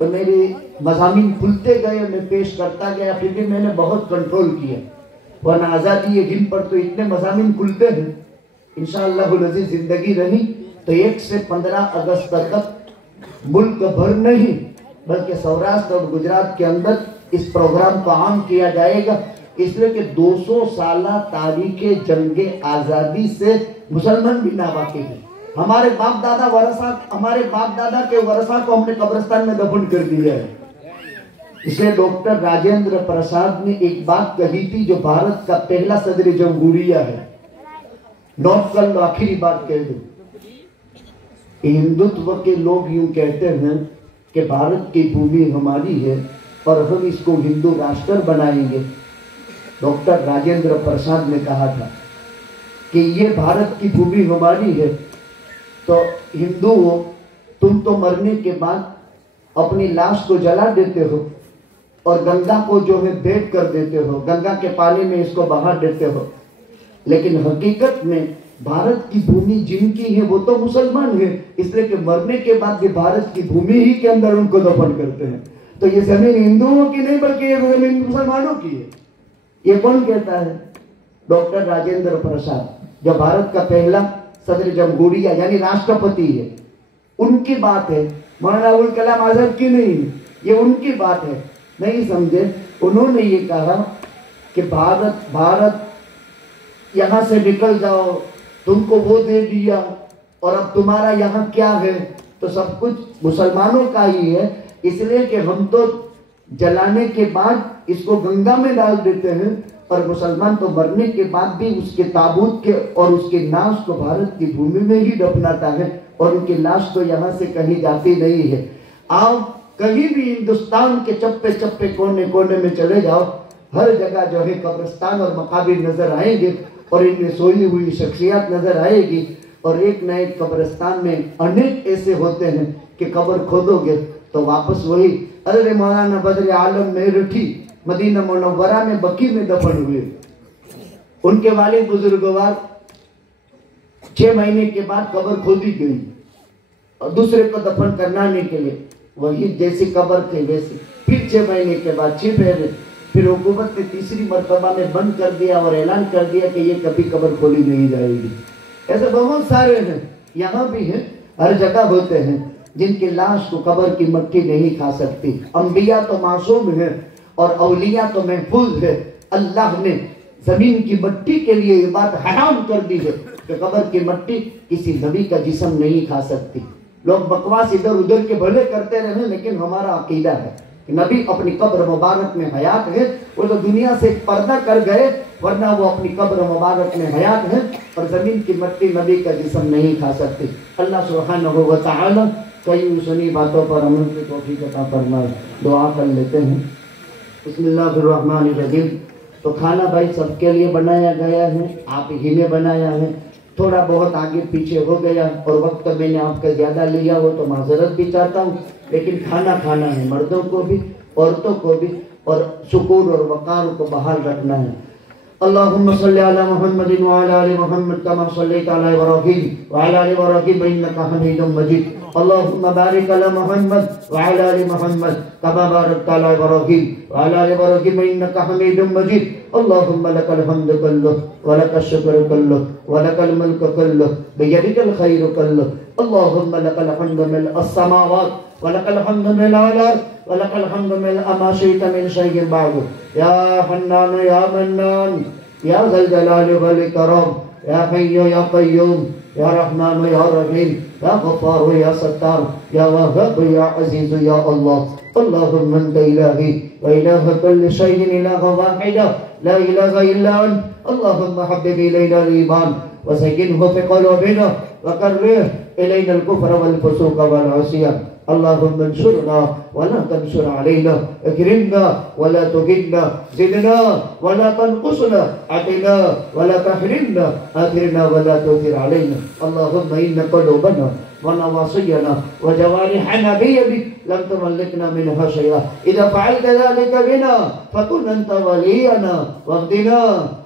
तो मेरे मज़ामीन खुलते गए, मैं पेश करता गया। फिर भी मैंने बहुत कंट्रोल किया, वरना आज़ादी ये दिन पर तो इतने मज़ामीन खुलते हैं। इंशाअल्लाह अज़ीज़ जिंदगी रही तो 1 से 15 अगस्त तक मुल्क भर नहीं बल्कि सौराष्ट्र और गुजरात के अंदर इस प्रोग्राम को आम किया जाएगा। इसलिए कि 200 साल तारीखे जंगे आज़ादी से मुसलमान भी ना वाकिफ है। हमारे बाप दादा के वरसा को हमने कब्रिस्तान में दफन कर दिया है। इसलिए डॉक्टर राजेंद्र प्रसाद ने एक बात कही थी, जो भारत का पहला सदर जमहूरिया है, नोट कर लो, आखिरी बात कह दो। हिंदुत्व के लोग यूं कहते हैं कि भारत की भूमि हमारी है और हम इसको हिंदू राष्ट्र बनाएंगे। डॉक्टर राजेंद्र प्रसाद ने कहा था कि ये भारत की भूमि हमारी है, तो हिंदुओं तुम तो मरने के बाद अपनी लाश को जला देते हो और गंगा को जो है भेंट कर देते हो, गंगा के पानी में इसको बहा देते हो, लेकिन हकीकत में भारत की भूमि जिनकी है वो तो मुसलमान है, इसलिए कि मरने के बाद ये भारत की भूमि ही के अंदर उनको दफन करते हैं। तो ये जमीन हिंदुओं की नहीं बल्कि ये जमीन मुसलमानों की है। ये कौन कहता है? डॉक्टर राजेंद्र प्रसाद, जो भारत का पहला सदर जमहूरिया यानी राष्ट्रपति है, उनकी बात है। मौलाना अबुल कलाम आजाद की नहीं, ये उनकी बात है। नहीं समझे? उन्होंने ये कहा कि भारत यहां से निकल जाओ, तुमको वो दे दिया और अब तुम्हारा यहाँ क्या है? तो सब कुछ मुसलमानों का ही है, इसलिए कि हम तो जलाने के बाद इसको गंगा में डाल देते हैं और मुसलमान तो मरने के बाद भी उसके ताबूत के और उसके नाश को भारत की भूमि में ही दफनाता है और उनकी लाश तो यहाँ से कहीं जाती नहीं है। आप कहीं भी हिंदुस्तान के चप्पे चप्पे कोने कोने में चले जाओ, हर जगह जो है कब्रिस्तान और मकाबिर नजर आएंगे और इनमें सोई हुई शख्सियत नजर आएगी। और एक न एक कब्रिस्तान में अनेक ऐसे होते हैं कि कब्र खोदोगे तो वापस वही, अरे मौलाना बदर आलम मेरठी मदीना मुनव्वरा में बकी में दफन हुए, उनके वालिद बुजुर्गवार 6 महीने के बाद कब्र खोदी गई और दूसरे को दफन करनाने के लिए वही जैसी कब्र थे वैसे, फिर 6 महीने के बाद 6 फेरे, फिर हुकूमत ने तीसरी मर्तबा में बंद कर दिया और ऐलान कर दिया कि ये कभी कब्र खोली नहीं जाएगी। ऐसे बहुत सारे हैं, यहाँ भी हैं, हर जगह होते हैं जिनकी लाश को कब्र की मट्टी नहीं खा सकती। अंबिया तो मासूम है और औलिया तो महफूज है। अल्लाह ने जमीन की मट्टी के लिए ये बात हराम कर दी है कि कब्र की मट्टी किसी नबी का जिस्म नहीं खा सकती। लोग बकवास इधर उधर के भले करते रहे, लेकिन हमारा अकीदा है कि नबी अपनी कब्र मुबारक में हयात है। वो तो दुनिया से पर्दा कर गए, वरना वो अपनी कब्र मुबारक में हयात है और जमीन की मट्टी नबी का जिस्म नहीं खा सकती। अल्लाह सुब्हानहू व तआला कई सुनी बातों पर अमल की तौफीक अता फरमाए। दुआ कर लेते हैं। बिस्मिल्लाहिर्रहमानिर्रहीम। तो खाना भाई सबके लिए बनाया गया है, आप ही ने बनाया है। थोड़ा बहुत आगे पीछे हो गया और वक्त मैंने आपका ज़्यादा लिया हो तो माजरत भी चाहता हूँ, लेकिन खाना खाना है, मर्दों को भी औरतों को भी, और सुकून और वक़ार को बहाल रखना है। अल्लाहुम्मा सल्लि अला मुहम्मदिन व अला आलि मुहम्मद कमा सल्लैता अला इब्राहीम व अला आलि इब्राहीम इन्नका हमीदुम मजीद। अल्लाहुम्मा बारिक अला मुहम्मद व अला आलि मुहम्मद कमा बारकता अला इब्राहीम व अला आलि इब्राहीम इन्नका हमीदुम मजीद। अल्लाहुम्मा लकल हम्दु कुल्लुहु व लकश शुक्र कुल्लुहु व लकल मुल्कु कुल्लुहु बियदिकल खैरु कुल्लुहु। अल्लाहुम्मा लकल हम्दु मिल्अस समावात व लकल हम्दु मिल्अल अर्द व लकल हम्दु मिल्अ मा शि'ता मिन शैइन बअद। या हन्नान या मन्नान या ज़ल जलाली वल इकराम या हय्यु या क़य्यूम या रहमान या रहीम या गफ़्फ़ार या सत्तार या वहाब या अज़ीज़ या अल्लाह। अल्लाहुम्मा अंत इलाही व इलाह कुल्लि शैइन इलाहा वाहिदा ला इलाहा इल्ला अंत। अल्लाहुम्मा हब्बिब इलैना al-ईमान व ज़य्यिनहु फ़ी क़ुलूबिना व कर्रिह इलैना al-कुफ़्र वल फ़ुसूक़ वल इस्यान। अल्लाहुम्मा अंसुरना वला तंसुर अलैना, अकरिमना वला तुहिन्ना, ज़िदना वला तनक़ुसना, अतिना वला तहरिमना, आथिरना वला तुथिर अलैना। अल्लाहुम्मा इन्ना क़ुलूबना व नवासियना व जवारिहना बियदिक लम तुमल्लिकना मिनहा शै'a। इज़ा फ़अल्ता ज़ालिका बिना फ़कुन अंत वलियना वहदिना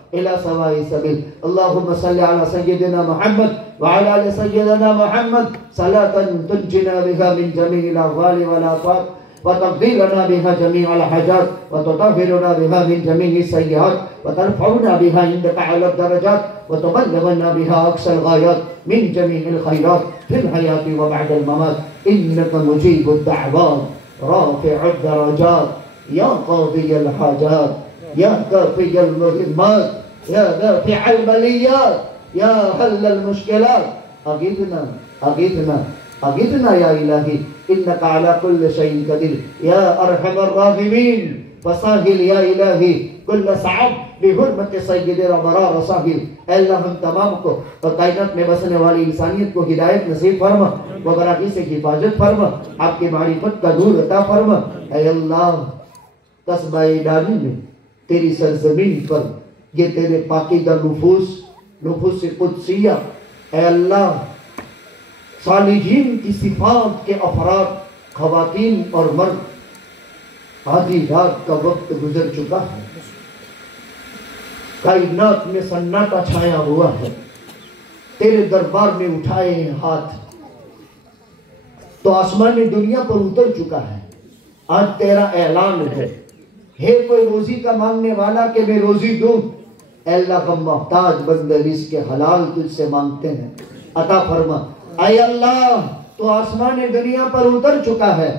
इला सवाई सबील। अल्लाहुम्मा सल्लि अला सय्यिदिना मुहम्मद व अला आलि सय्यिदिना मुहम्मद सलातन तुंजिना बिहा मिन जमीइल अहवाल वल आफात व तक़दीरना बिहा जमीअल हाजात व तुतahhiruna बिहा मिन जमीइ सय्यिआत व तरफ़उना बिहा इंदका अला दरजात व तुबल्लिगना बिहा अक़सल गायात मिन जमीइल खैरात फिल हयाती व बअदल ममात। इन्नका मुजीबुद दअवात राफ़िउद दरजात या क़ादियल हाजात या काफ़ियल मुहिम्मात या दाफ़िअल बलियात या हल्लल मुश्किलात। अगीथना अगीथना अगितना या इलाही इन्नका अला कुल्लि शैइन कदीर या अरहमर राहिमीन फसाहिल या इलाही कुल्ल सअब बिहुर्मत सय्यिदिल अबरार साहिल। अल्लाह हम तमाम को और कायनात में बसने वाली इंसानियत को हिदायत नसीब फरमा, गुमराही से हिफाजत फरमा, आपके मारिफत का नूर अता फरमा। ऐ अल्लाह कस्बा ईरानी में तेरी सरजमीन पर ये तेरे पाकीदा नुफूस कुदसिया, ऐ अल्लाह सालिहीन की सिफात के अफराद खवातीन और मर्द आधी रात का वक्त गुजर चुका है, कायनात में सन्नाटा छाया हुआ है, तेरे दरबार में उठाए हाथ तो आसमान दुनिया पर उतर चुका है। आज तेरा ऐलान है, हे कोई रोजी का मांगने वाला के मैं रोजी दूं, अल्लाह का मोहताज बंदे रिज़्क़ हलाल तुझसे मांगते हैं, अता फरमा। ऐ अल्लाह तो आसमान दुनिया पर उतर चुका है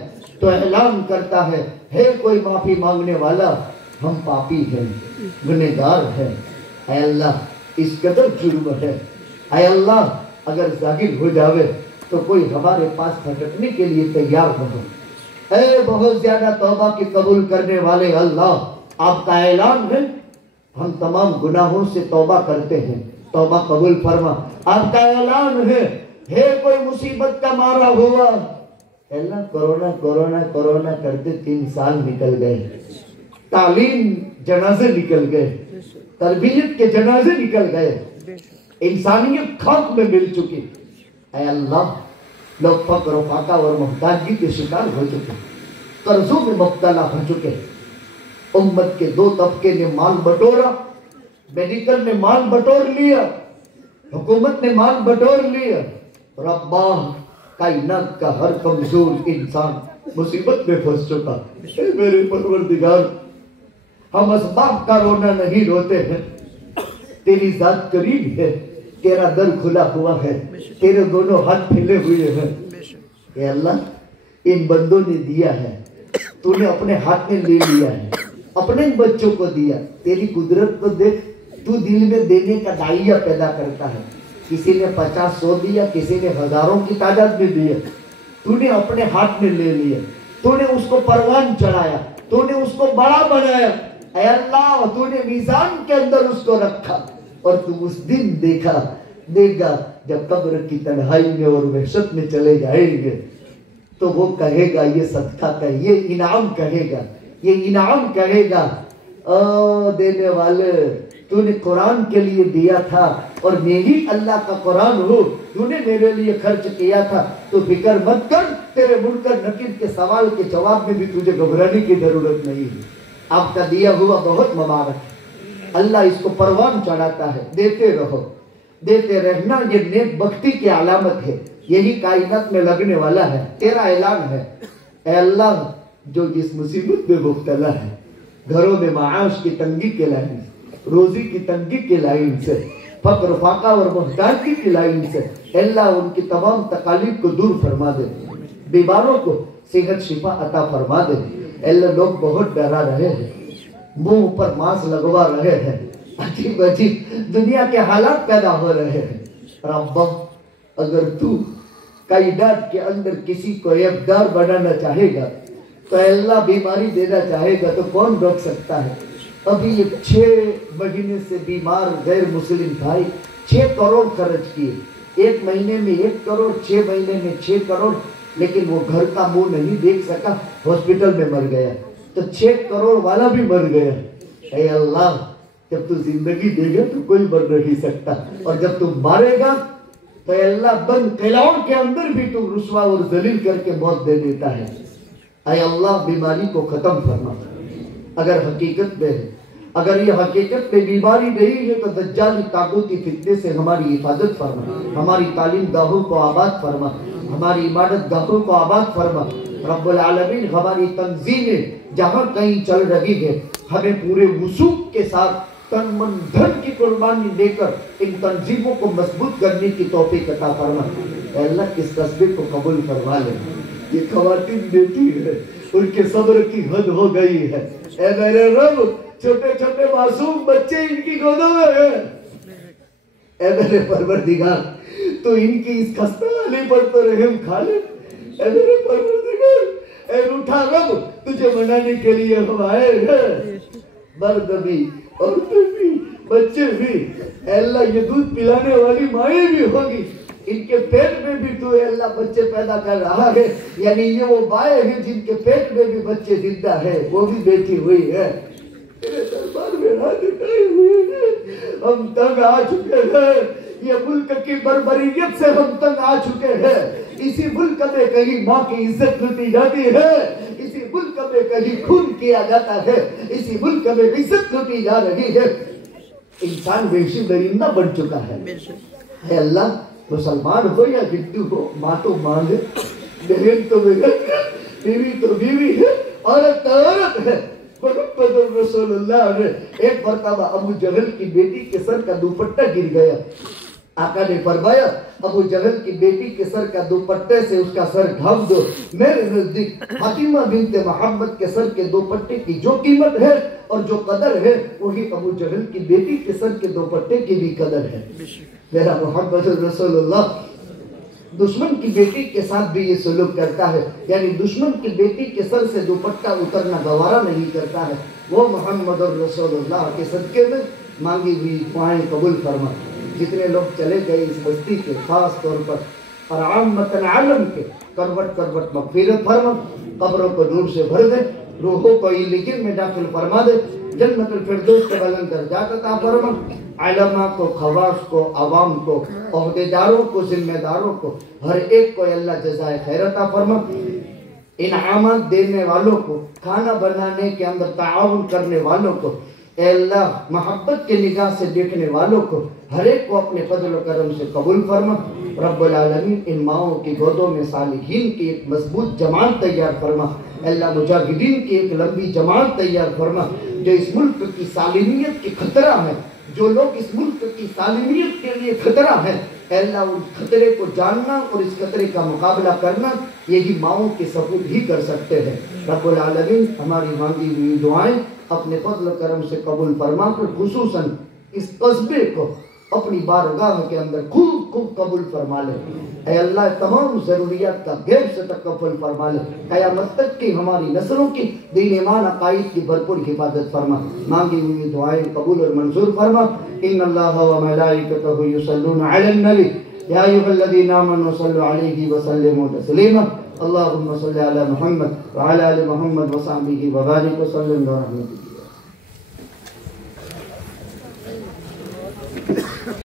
तो ऐलान करता है, हे कोई माफी मांगने वाला, हम पापी हैं, गुनहगार हैं। ऐ अल्लाह इस कदर जुर्म है, ऐ अल्लाह अगर जाहिर हो जावे तो कोई हमारे पास भटकने के लिए तैयार न हो। ऐ बहुत ज्यादा तौबा की कबूल करने वाले अल्लाह, आपका ऐलान है हम तमाम गुनाहों से तौबा करते हैं, तौबा कबूल फरमा। आपका ऐलान है, हे कोई मुसीबत का मारा हुआ, अल्लाह कोरोना कोरोना कोरोना करते 3 साल निकल गए, तालीम जनाजे निकल गए, तरबियत के जनाजे निकल गए, इंसानियत खाक में मिल चुकी। ऐ अल्लाह लोग फक्र फाका और मोहताजी के शिकार हो चुके, कर्जों में मुब्तला हो चुके, उम्मत के 2 तबके ने माल बटोरा, मेडिकल ने माल बटोर लिया, हुकूमत ने माल बटोर लिया। रब्बा कायनात का हर कमजोर इंसान मुसीबत में फंस चुका। मेरे परवरदिगार हम असबाब का रोना नहीं रोते हैं, तेरी जात करीब है, तेरा दर खुला हुआ है, तेरे दोनों हाथ फैले हुए हैं। ए अल्लाह इन बंदों ने दिया है, तूने अपने हाथ में ले लिया है, अपने बच्चों को दिया, तेरी कुदरत को देख, तू दिल में देने का दाइया पैदा करता है, किसी ने 50-100 दिया, किसी ने हजारों की तादाद में दिया, तूने अपने हाथ में ले लिया, तूने उसको परवान चढ़ाया, तूने उसको बड़ा बनाया। ऐ अल्लाह तूने मीज़ान के अंदर उसको रखा और तू उस दिन देगा जब कब्र की तन्हाई में और वहशत में चले जाएंगे तो वो कहेगा ये सदका का, ये इनाम कहेगा, ये इनाम कहेगा, ओ देने वाले तूने कुरान के लिए दिया था और मैं ही अल्लाह का कुरान हूँ, तूने मेरे लिए खर्च किया था, तो फिक्र मत कर, तेरे मुनकर नकीर के सवाल के जवाब में भी तुझे घबराने की जरूरत नहीं है। आपका दिया हुआ बहुत मुबारक है, अल्लाह इसको परवान चढ़ाता है, देते रहो, देते रहना, ये नेक बख्ती की अलामत है, यही कायनात में लगने वाला है। तेरा ऐलान है, ऐ अल्लाह जो जिस मुसीबत में मुब्तला है, घरों में माआश की तंगी के लाइन, रोजी की तंगी की लाइन से, फक्र फाका और मोहताजी की लाइन से, अल्लाह उनकी तमाम तकालीफ को दूर फरमा दे, बीमारों को सेहत शिफा अता फरमा दे। अल्लाह लोग बहुत डरा रहे हैं, मुंह पर मास्क लगवा रहे हैं, अजीब अजीब दुनिया के हालात पैदा हो रहे हैं। रब्बा अगर तू कायनात के अंदर किसी को ऐबदार बनाना चाहेगा तो अल्लाह बीमारी देना चाहेगा तो कौन रोक सकता है। अभी ये 6 महीने से बीमार गैर मुस्लिम भाई 6 करोड़ खर्च किए, 1 महीने में 1 करोड़, 6 महीने में 6 करोड़, लेकिन वो घर का मुंह नहीं देख सका, हॉस्पिटल में मर गया, तो 6 करोड़ वाला भी मर गया। ऐ अल्लाह जब तू जिंदगी देगा तो कोई मर नहीं सकता, और जब तू मारेगा तो अल्लाह बंद किलाओं के अंदर भी तू रुसवा और जलील करके मौत दे देता है। ऐ अल्लाह बीमारी को खत्म फरमा। अगर हकीकत में है, अगर ये हकीकत में बीमारी नहीं है तो दज्जाली ताकूती फितने से हमारी हिफाजत फरमा, हमारी तालीम गाहों को आबाद फरमा, हमारी इबादत गाहों को आबाद फरमा। रब्बुल आलमीन हमारी तंजीमें जहाँ कहीं चल रही है, हमें पूरे वसूख के साथ तन मन धन की कुर्बानी देकर इन तंजीमों को मजबूत करने की तौफीक अता फरमा। अल्लाह इस तस्बीह को कबूल करवा ले। ये खवातीन बेटी है, उनके सब्र की हद हो गई है। ऐ मेरे रब छोटे छोटे मासूम बच्चे इनकी गोदों में है। ऐ मेरे परवरदिगार तो इनकी इस खस्ता वाली पर तो रहम खा ले। ऐ मेरे परवरदिगार, ऐ रूठा रब, तुझे मनाने के लिए हम आए हैं। मर्द भी, औरतें भी, बच्चे भी, अल्लाह ये दूध पिलाने वाली माएँ भी होगी, इनके पेट में भी तो अल्लाह बच्चे पैदा कर रहा है। यानी ये वो बाएं हैं जिनके पेट में भी बच्चे जिंदा है, वो भी बैठी हुई है। तेरे दरबार में हाथ उठाए हुए हैं, हम तंग आ चुके हैं। ये मुल्क की बर्बरियत से हम तंग आ चुके हैं। इसी मुल्क में कहीं माँ की इज्जत लूटी जाती है, इसी मुल्क में कहीं खून किया जाता है, इसी मुल्क में इज्जत लूटी जा रही है। इंसान वैसी दरिंदा बन चुका है। अल्लाह, मुसलमान हो या हिंदू हो, माँ तो माँ है, बहन तो बहन है, बीवी तो बीवी है, औरत तो औरत है। मोहम्मद रसूलुल्लाह ने एक मरतबा अबू जहल की बेटी के सर का दुपट्टा गिर गया। आका ने फरमाया, अबू जहल की बेटी के सर का दुपट्टे से उसका सर ढक दो। मेरे नजदीक फातिमा बिनते मोहम्मद के सर के दुपट्टे की जो कीमत है और जो कदर है, वही अबू जहल की बेटी के सर के दुपट्टे की भी कदर है। मेरा मोहम्मद रसूलुल्लाह दुश्मन की बेटी के साथ भी ये सलूक करता है, यानी दुश्मन की बेटी के सर से दुपट्टा उतरना गवारा नहीं करता है। वो मोहम्मद रसूलुल्लाह के सदके में मांगी हुई दुआएं कबूल फरमा। जितने लोग चले गए इस बस्ती के, खास तौर पर और आमतन आलम के, करवट करवट मगफिरत फरमा, कब्रों को नूर से भर दे, रूहों को इल्लियीन में दाखिल फरमा दे, जन्नतुल फिरदौस के बुलंद दर्जात अता फरमा। उलमा को, खवास को, अवाम को, ओहदेदारों को, जिम्मेदारों को, हर एक को अल्लाह जज़ाए खैर अता फरमा। इनामत देने वालों को, खाना बनाने के अंदर ताआवुन करने वालों को, अल्लाह मोहब्बत के निगाह से देखने वालों को, हर एक को अपने फजल और करम से कबूल फरमा। रब्बुल आलमीन इन माओं की गोदों में सालिहीन की एक मजबूत जमात तैयार फरमा। अल्लाह मुजाहिदीन की एक लंबी जमात तैयार फरमा, जो इस मुल्क की सालिमियत की खतरा है, जो लोग इस मुल्क की सालिमियत के लिए खतरा है, अल्लाह उस खतरे को जानना और इस खतरे का मुकाबला करना, यही माओं के सबूत ही कर सकते हैं। रब्बुल आलमीन हमारी मांगी हुई दुआएं अपने फजल करम से कबूल फरमा कर खुसूसन इस कस्बे को अपनी बारगाह के अंदर खूब खूब कबूल फरमा ले। ऐ अल्लाह तमाम जरूरियात का गैर से तकफ़ुल फरमा ले। क़यामत तक की हमारी नस्लों की दीन ईमान अक़ाइद की भरपूर हिफाजत फरमा। मांगी हुई दुआएं कबूल और मंजूर फरमा। इन्नल्लाह व मलाइकतहु युसल्लूना अलन नबी या अय्युहल्लज़ीना आमनू सल्लु अलैहि व सल्लिमू तस्लीमा। अल्लाहुम्मा सल्लि अला मुहम्मद व अला आलि मुहम्मद व सहबिही व बारिक व सल्लिम व रहमतिक।